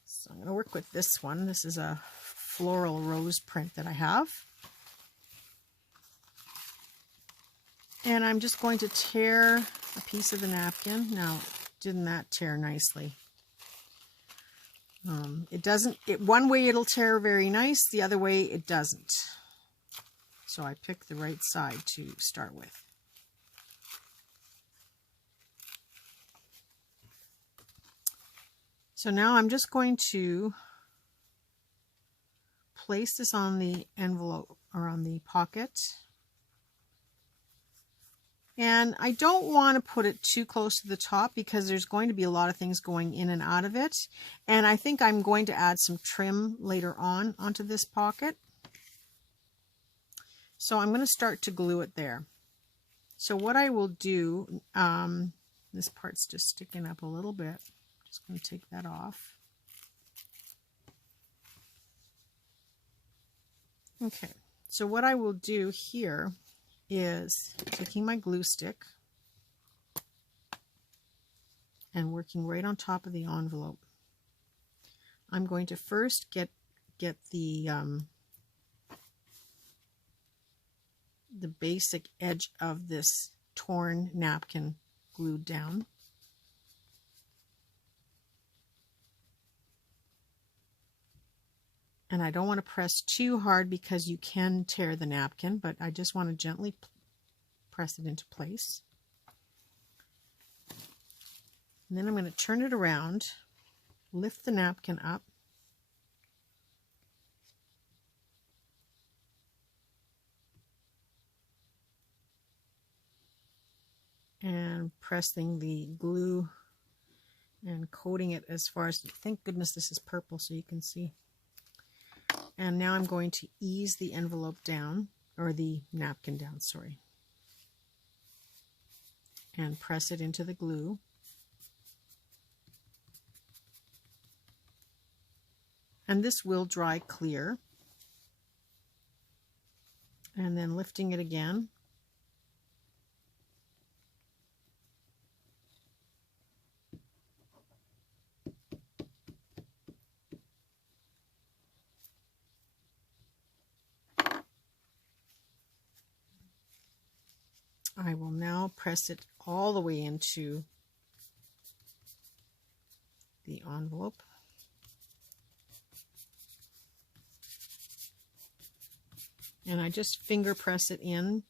So I'm going to work with this one. This is a floral rose print that I have. And I'm just going to tear a piece of the napkin. Now, didn't that tear nicely? It doesn't, one way it'll tear very nice, the other way it doesn't. So I picked the right side to start with. So now I'm just going to place this on the envelope or on the pocket. And I don't want to put it too close to the top because there's going to be a lot of things going in and out of it. And I think I'm going to add some trim later on onto this pocket. So I'm going to start to glue it there. So what I will do, this part's just sticking up a little bit. Just going to take that off. Okay, so what I will do here is taking my glue stick and working right on top of the envelope. I'm going to first get the basic edge of this torn napkin glued down. And I don't want to press too hard because you can tear the napkin, but I just want to gently press it into place. And then I'm going to turn it around, lift the napkin up, and pressing the glue and coating it as far as, thank goodness this is purple so you can see. And now I'm going to ease the envelope down, or the napkin down, sorry. and press it into the glue. And this will dry clear. And then lifting it again. I will now press it all the way into the envelope. And I just finger press it in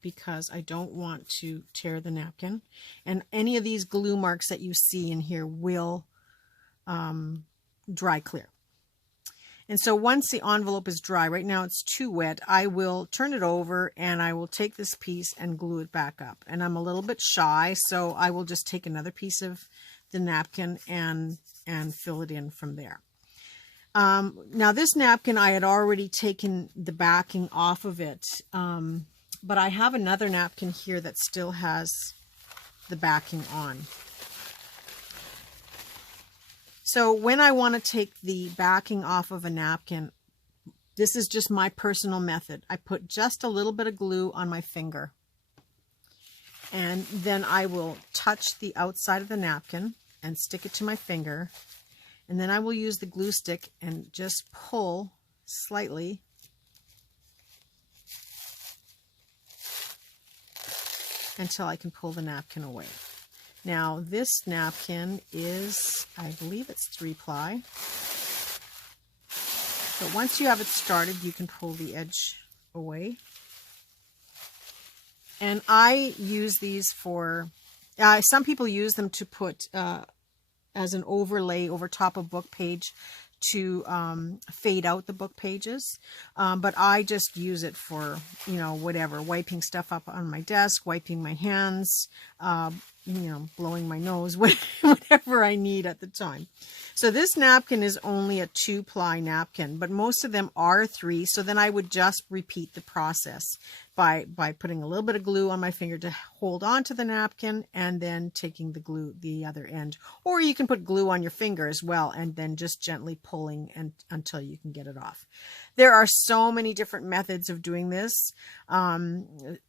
because I don't want to tear the napkin. And any of these glue marks that you see in here will dry clear. And so once the envelope is dry, right now it's too wet, I will turn it over and I will take this piece and glue it back up. And I'm a little bit shy, so I will just take another piece of the napkin and fill it in from there. Now this napkin, I had already taken the backing off of it, but I have another napkin here that still has the backing on. So when I want to take the backing off of a napkin, this is just my personal method. I put just a little bit of glue on my finger, and then I will touch the outside of the napkin and stick it to my finger, and then I will use the glue stick and just pull slightly until I can pull the napkin away. Now this napkin is, I believe it's 3-ply. So once you have it started, you can pull the edge away. And I use these for, some people use them to put as an overlay over top of book page to fade out the book pages. But I just use it for, you know, whatever, wiping stuff up on my desk, wiping my hands, you know, blowing my nose, whatever I need at the time. So this napkin is only a 2-ply napkin, but most of them are 3. So then I would just repeat the process by putting a little bit of glue on my finger to hold on to the napkin and then taking the glue the other end. Or you can put glue on your finger as well and then just gently pulling until you can get it off. There are so many different methods of doing this.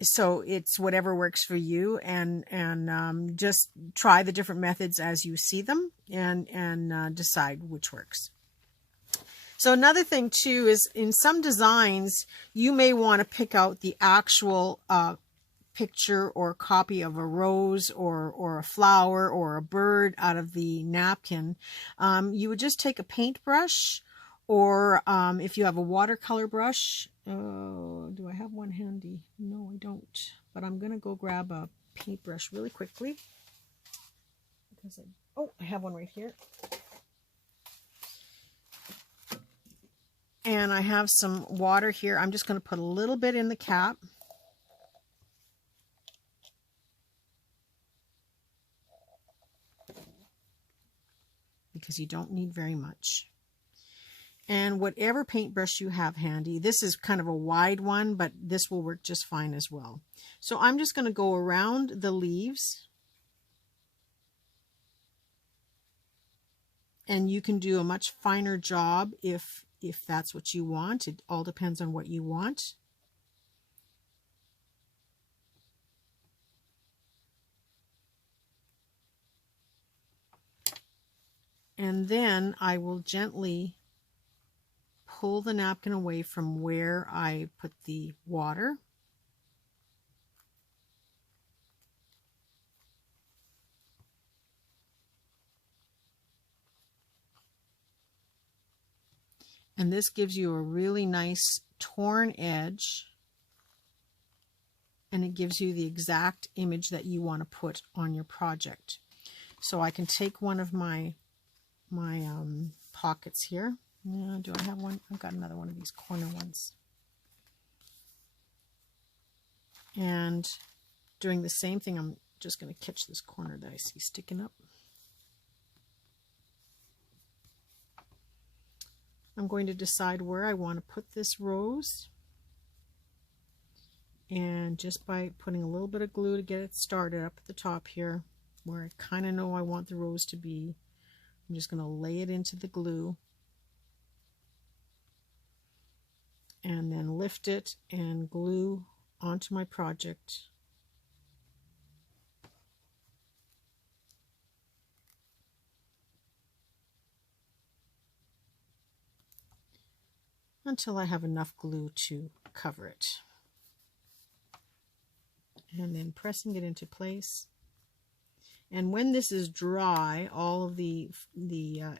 So it's whatever works for you, and just try the different methods as you see them and decide which works. So another thing too is in some designs, you may want to pick out the actual picture or copy of a rose or a flower or a bird out of the napkin. You would just take a paintbrush, or if you have a watercolor brush. Do I have one handy? No, I don't. But I'm going to go grab a paintbrush really quickly. Because I have one right here. And I have some water here. I'm just going to put a little bit in the cap. Because you don't need very much. And whatever paintbrush you have handy, this is kind of a wide one, but this will work just fine as well. So I'm just going to go around the leaves. And you can do a much finer job if that's what you want. It all depends on what you want. And then I will gently pull the napkin away from where I put the water. And this gives you a really nice torn edge, and it gives you the exact image that you want to put on your project. So I can take one of my pockets here. Do I have one? I've got another one of these corner ones. And doing the same thing, I'm just going to catch this corner that I see sticking up. I'm going to decide where I want to put this rose. And just by putting a little bit of glue to get it started up at the top here, where I kind of know I want the rose to be, I'm just going to lay it into the glue and then lift it and glue onto my project. Until I have enough glue to cover it. And then pressing it into place. And when this is dry, all of the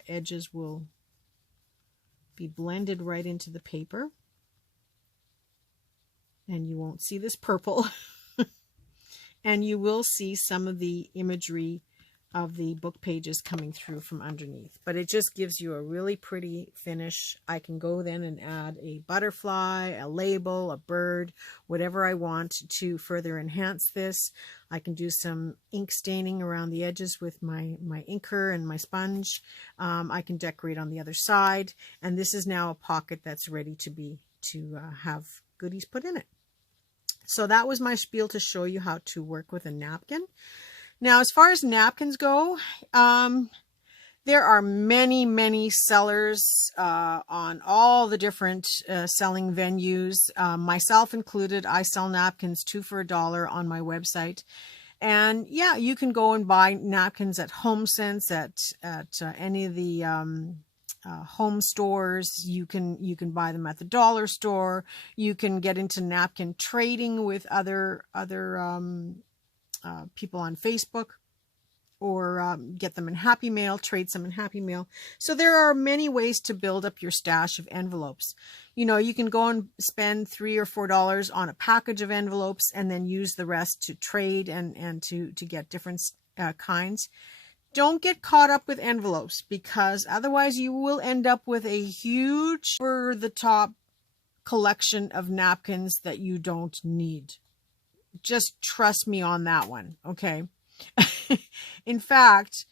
edges will be blended right into the paper. And you won't see this purple. And you will see some of the imagery of the book pages coming through from underneath. But it just gives you a really pretty finish. I can go then and add a butterfly, a label, a bird, whatever I want to further enhance this. I can do some ink staining around the edges with my inker and my sponge. I can decorate on the other side. And this is now a pocket that's ready to have goodies put in it. So that was my spiel to show you how to work with a napkin. Now, as far as napkins go, there are many, many sellers on all the different selling venues, myself included. I sell napkins 2 for $1 on my website. And yeah, you can go and buy napkins at HomeSense, at any of the home stores. You can buy them at the dollar store. You can get into napkin trading with other people on Facebook, or get them in Happy Mail, trade some in Happy Mail. So there are many ways to build up your stash of envelopes. You know, you can go and spend $3 or $4 on a package of envelopes and then use the rest to trade and to get different kinds. Don't get caught up with envelopes, because otherwise you will end up with a huge over-the-top collection of napkins that you don't need. Just trust me on that one, okay? In fact,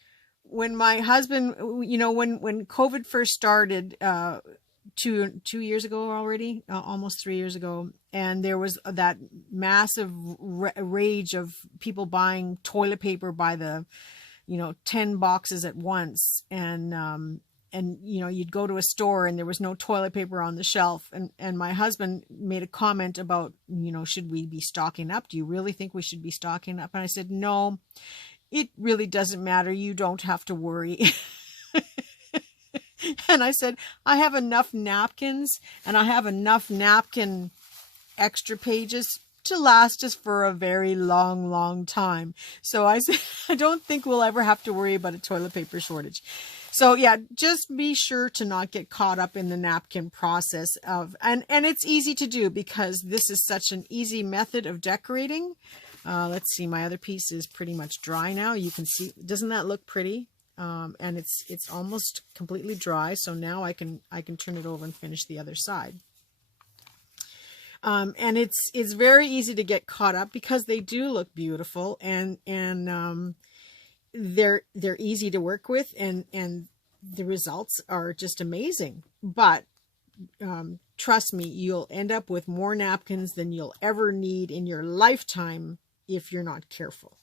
when my husband, you know, when COVID first started, 2 years ago already, almost 3 years ago, and there was that massive rage of people buying toilet paper by the, 10 boxes at once, and you'd go to a store and there was no toilet paper on the shelf, and my husband made a comment about, should we be stocking up? Do you really think we should be stocking up? And I said, no, it really doesn't matter. You don't have to worry. And I said, I have enough napkins, and I have enough napkin extra pages to last us for a very long, long time. So I said, I don't think we'll ever have to worry about a toilet paper shortage. So yeah, just be sure to not get caught up in the napkin process and it's easy to do, because this is such an easy method of decorating. Let's see, my other piece is pretty much dry now. You can see, doesn't that look pretty? And it's almost completely dry. So now I can turn it over and finish the other side. And it's very easy to get caught up, because they do look beautiful, and they're easy to work with, and the results are just amazing. But trust me, you'll end up with more napkins than you'll ever need in your lifetime if you're not careful.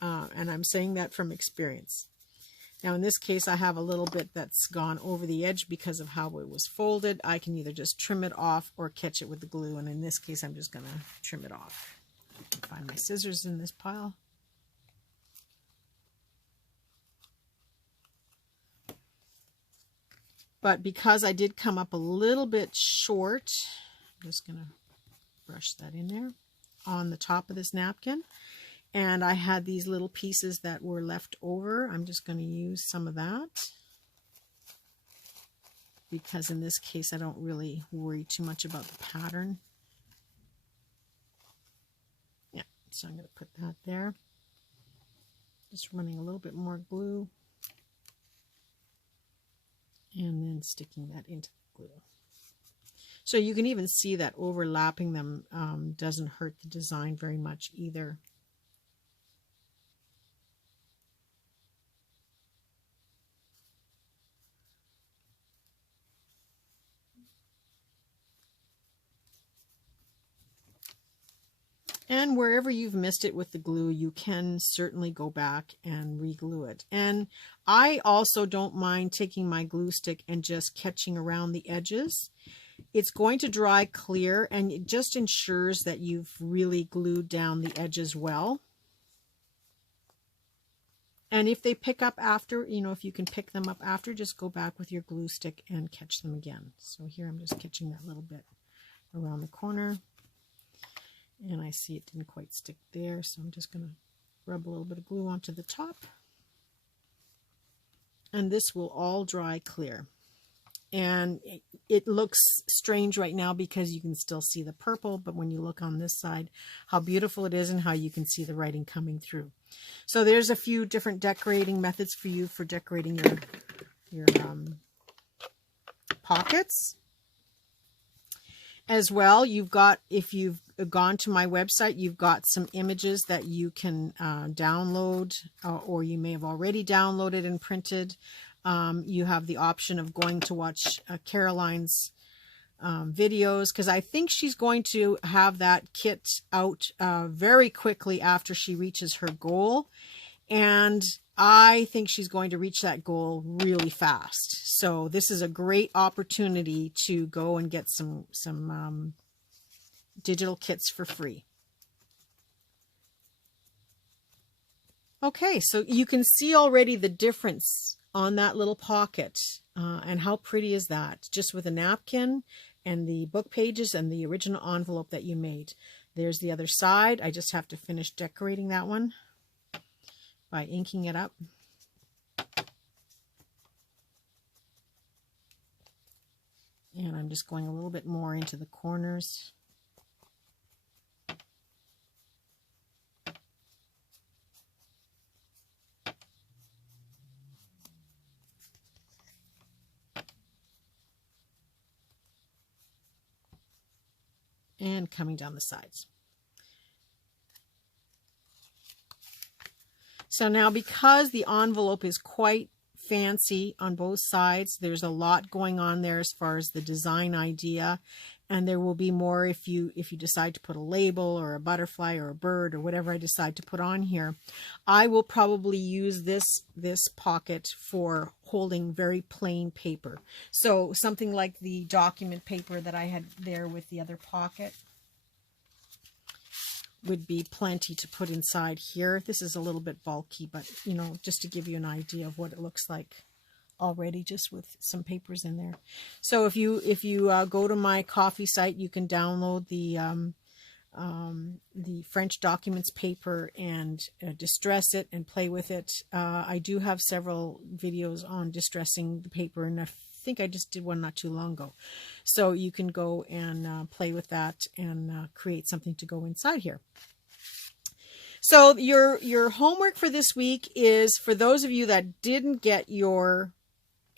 And I'm saying that from experience. Now, in this case, I have a little bit that's gone over the edge because of how it was folded. I can either just trim it off or catch it with the glue. And in this case, I'm just going to trim it off. Find my scissors in this pile. But because I did come up a little bit short, I'm just going to brush that in there on the top of this napkin. And I had these little pieces that were left over. I'm just going to use some of that, because in this case, I don't really worry too much about the pattern. Yeah, so I'm going to put that there. Just running a little bit more glue. And then sticking that into the glue. So you can even see that overlapping them doesn't hurt the design very much either. And wherever you've missed it with the glue, you can certainly go back and re-glue it. And I also don't mind taking my glue stick and just catching around the edges. It's going to dry clear, and it just ensures that you've really glued down the edges well. And if they pick up after, you know, if you can pick them up after, just go back with your glue stick and catch them again. So here I'm just catching that little bit around the corner. And I see it didn't quite stick there, so I'm just going to rub a little bit of glue onto the top. And this will all dry clear. And it looks strange right now because you can still see the purple, but when you look on this side, how beautiful it is and how you can see the writing coming through. So there's a few different decorating methods for you for decorating your pockets. As well, you've got, if you've gone to my website, you've got some images that you can download, or you may have already downloaded and printed. You have the option of going to watch Caroline's videos, because I think she's going to have that kit out very quickly after she reaches her goal. And I think she's going to reach that goal really fast. So this is a great opportunity to go and get some digital kits for free. Okay, so you can see already the difference on that little pocket. And how pretty is that? Just with a napkin and the book pages and the original envelope that you made. There's the other side. I just have to finish decorating that one by inking it up. And I'm just going a little bit more into the corners. And coming down the sides. So now, because the envelope is quite fancy on both sides, there's a lot going on there as far as the design idea, and there will be more if you decide to put a label or a butterfly or a bird or whatever I decide to put on here. I will probably use this pocket for holding very plain paper. So something like the document paper that I had there with the other pocket would be plenty to put inside here. This is a little bit bulky, but you know, just to give you an idea of what it looks like already, just with some papers in there. So if you go to my Ko-fi site, you can download the French documents paper and distress it and play with it. I do have several videos on distressing the paper, and I think I just did one not too long ago. So you can go and play with that and create something to go inside here. So your homework for this week is, for those of you that didn't get your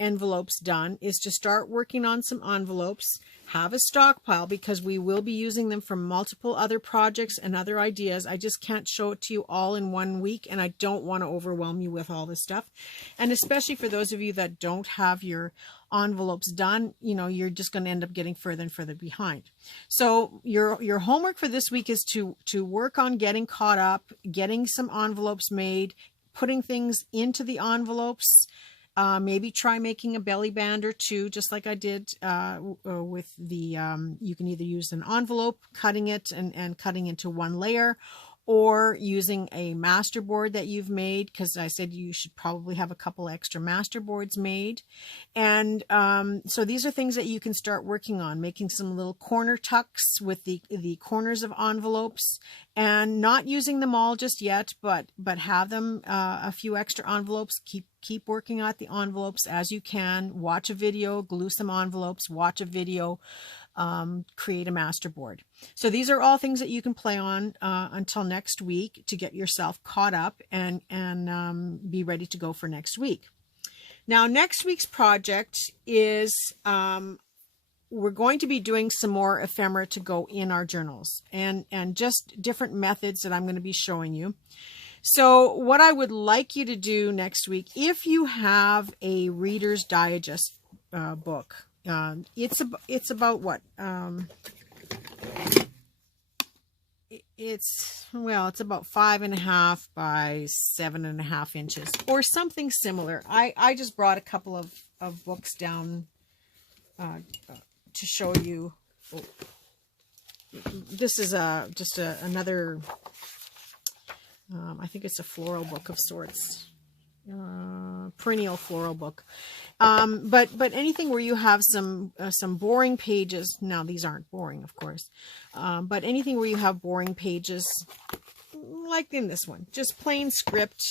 envelopes done, is to start working on some envelopes. Have a stockpile, because we will be using them for multiple other projects and other ideas. I just can't show it to you all in 1 week, and I don't want to overwhelm you with all this stuff. And especially for those of you that don't have your envelopes done, you know, you're just going to end up getting further and further behind. So your homework for this week is to work on getting caught up, getting some envelopes made, putting things into the envelopes. Maybe try making a belly band or two, just like I did with the, you can either use an envelope, cutting it and cutting into one layer, or using a master board that you've made, because I said you should probably have a couple extra master boards made. And so these are things that you can start working on, making some little corner tucks with the corners of envelopes, and not using them all just yet, but have them a few extra envelopes. Keep working at the envelopes as you can. Watch a video, glue some envelopes, watch a video, create a master board. So these are all things that you can play on until next week to get yourself caught up and be ready to go for next week. Now, next week's project is we're going to be doing some more ephemera to go in our journals, and just different methods that I'm going to be showing you. So what I would like you to do next week, if you have a Reader's Digest book, it's about what? well, it's about 5.5 by 7.5 inches or something similar. I just brought a couple of books down to show you. Oh, this is just another, I think it's a floral book of sorts. Perennial floral book. But anything where you have some boring pages. Now these aren't boring, of course, but anything where you have boring pages, like in this one, just plain script.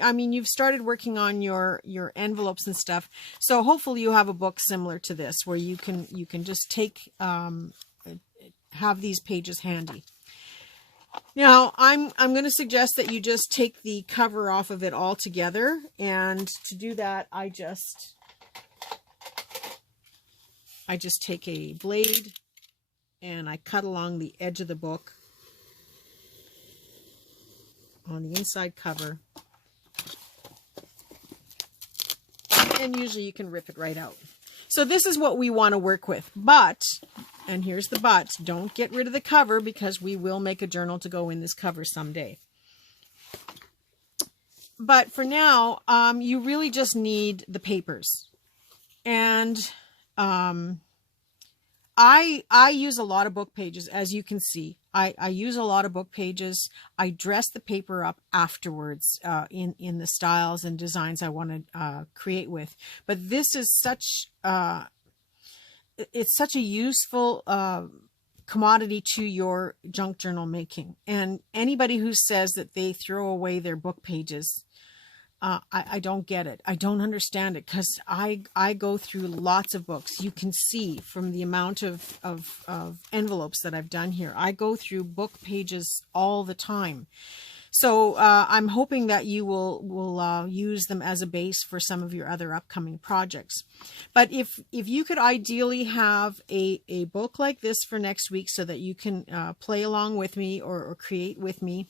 I mean, you've started working on your envelopes and stuff, so hopefully you have a book similar to this where you can just take have these pages handy. Now, I'm going to suggest that you just take the cover off of it altogether, and to do that, I just take a blade and I cut along the edge of the book on the inside cover, and usually you can rip it right out. So this is what we want to work with, but, and here's the but, don't get rid of the cover because we will make a journal to go in this cover someday. But for now, you really just need the papers. And I use a lot of book pages, as you can see. I use a lot of book pages. I dress the paper up afterwards in the styles and designs I want to create with. But this is it's such a useful commodity to your junk journal making. And anybody who says that they throw away their book pages, I don't get it. I don't understand it, because I go through lots of books. You can see from the amount of envelopes that I've done here. I go through book pages all the time. So I'm hoping that you will use them as a base for some of your other upcoming projects. But if you could ideally have a book like this for next week so that you can play along with me or create with me,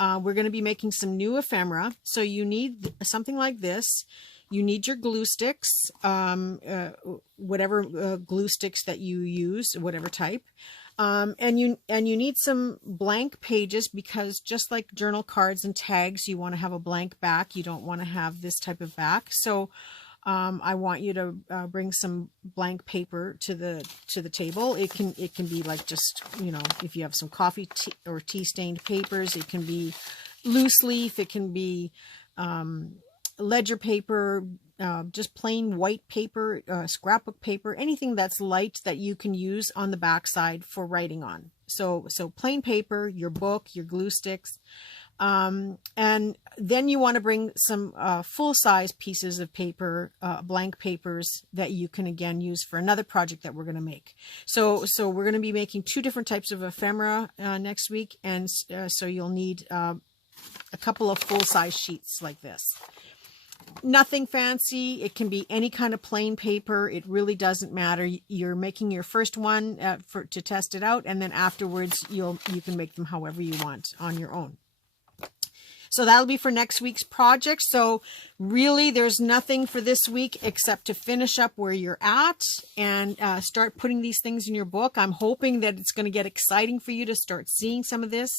we're going to be making some new ephemera. So you need something like this. You need your glue sticks, whatever glue sticks that you use, whatever type. And you need some blank pages, because just like journal cards and tags, you want to have a blank back. You don't want to have this type of back. So I want you to bring some blank paper to the table. It can be like, just, you know, if you have some coffee or tea stained papers, it can be loose leaf, it can be ledger paper, just plain white paper, scrapbook paper, anything that's light that you can use on the backside for writing on. So plain paper, your book, your glue sticks. And then you want to bring some full-size pieces of paper, blank papers that you can again use for another project that we're going to make. So we're going to be making 2 different types of ephemera next week, and so you'll need a couple of full-size sheets like this. Nothing fancy. It can be any kind of plain paper. It really doesn't matter. You're making your first one to test it out, and then afterwards you can make them however you want on your own. So that'll be for next week's project. So really, there's nothing for this week except to finish up where you're at and start putting these things in your book. I'm hoping that it's going to get exciting for you to start seeing some of this.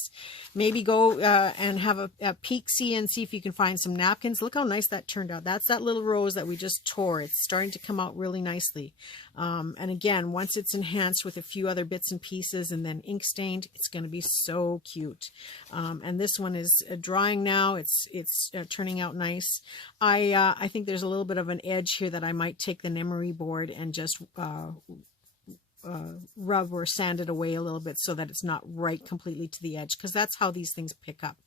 Maybe go and have a peek-see and see if you can find some napkins. Look how nice that turned out. That's that little rose that we just tore. It's starting to come out really nicely. And again, once it's enhanced with a few other bits and pieces and then ink stained, it's going to be so cute. And this one is drying now. It's turning out nice. I think there's a little bit of an edge here that I might take the emery board and just rub or sand it away a little bit so that it's not right completely to the edge, because that's how these things pick up.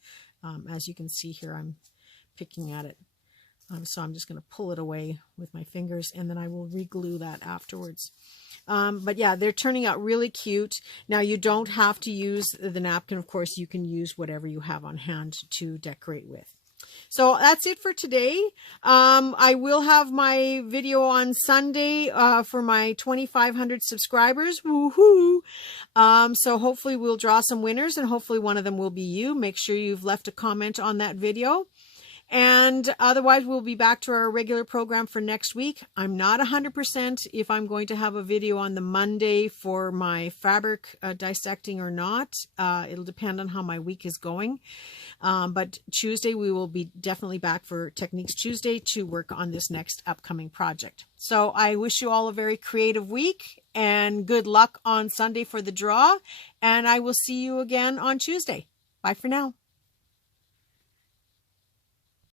As you can see here, I'm picking at it. So I'm just going to pull it away with my fingers, and then I will re-glue that afterwards. But yeah, they're turning out really cute. Now, you don't have to use the napkin. Of course, you can use whatever you have on hand to decorate with. So that's it for today. I will have my video on Sunday for my 2,500 subscribers. Woohoo! So hopefully we'll draw some winners, and hopefully one of them will be you. Make sure you've left a comment on that video. And otherwise, we'll be back to our regular program for next week. I'm not 100% if I'm going to have a video on the Monday for my fabric dissecting or not. It'll depend on how my week is going. But Tuesday, we will be definitely back for Techniques Tuesday to work on this next upcoming project. So I wish you all a very creative week and good luck on Sunday for the draw. And I will see you again on Tuesday. Bye for now.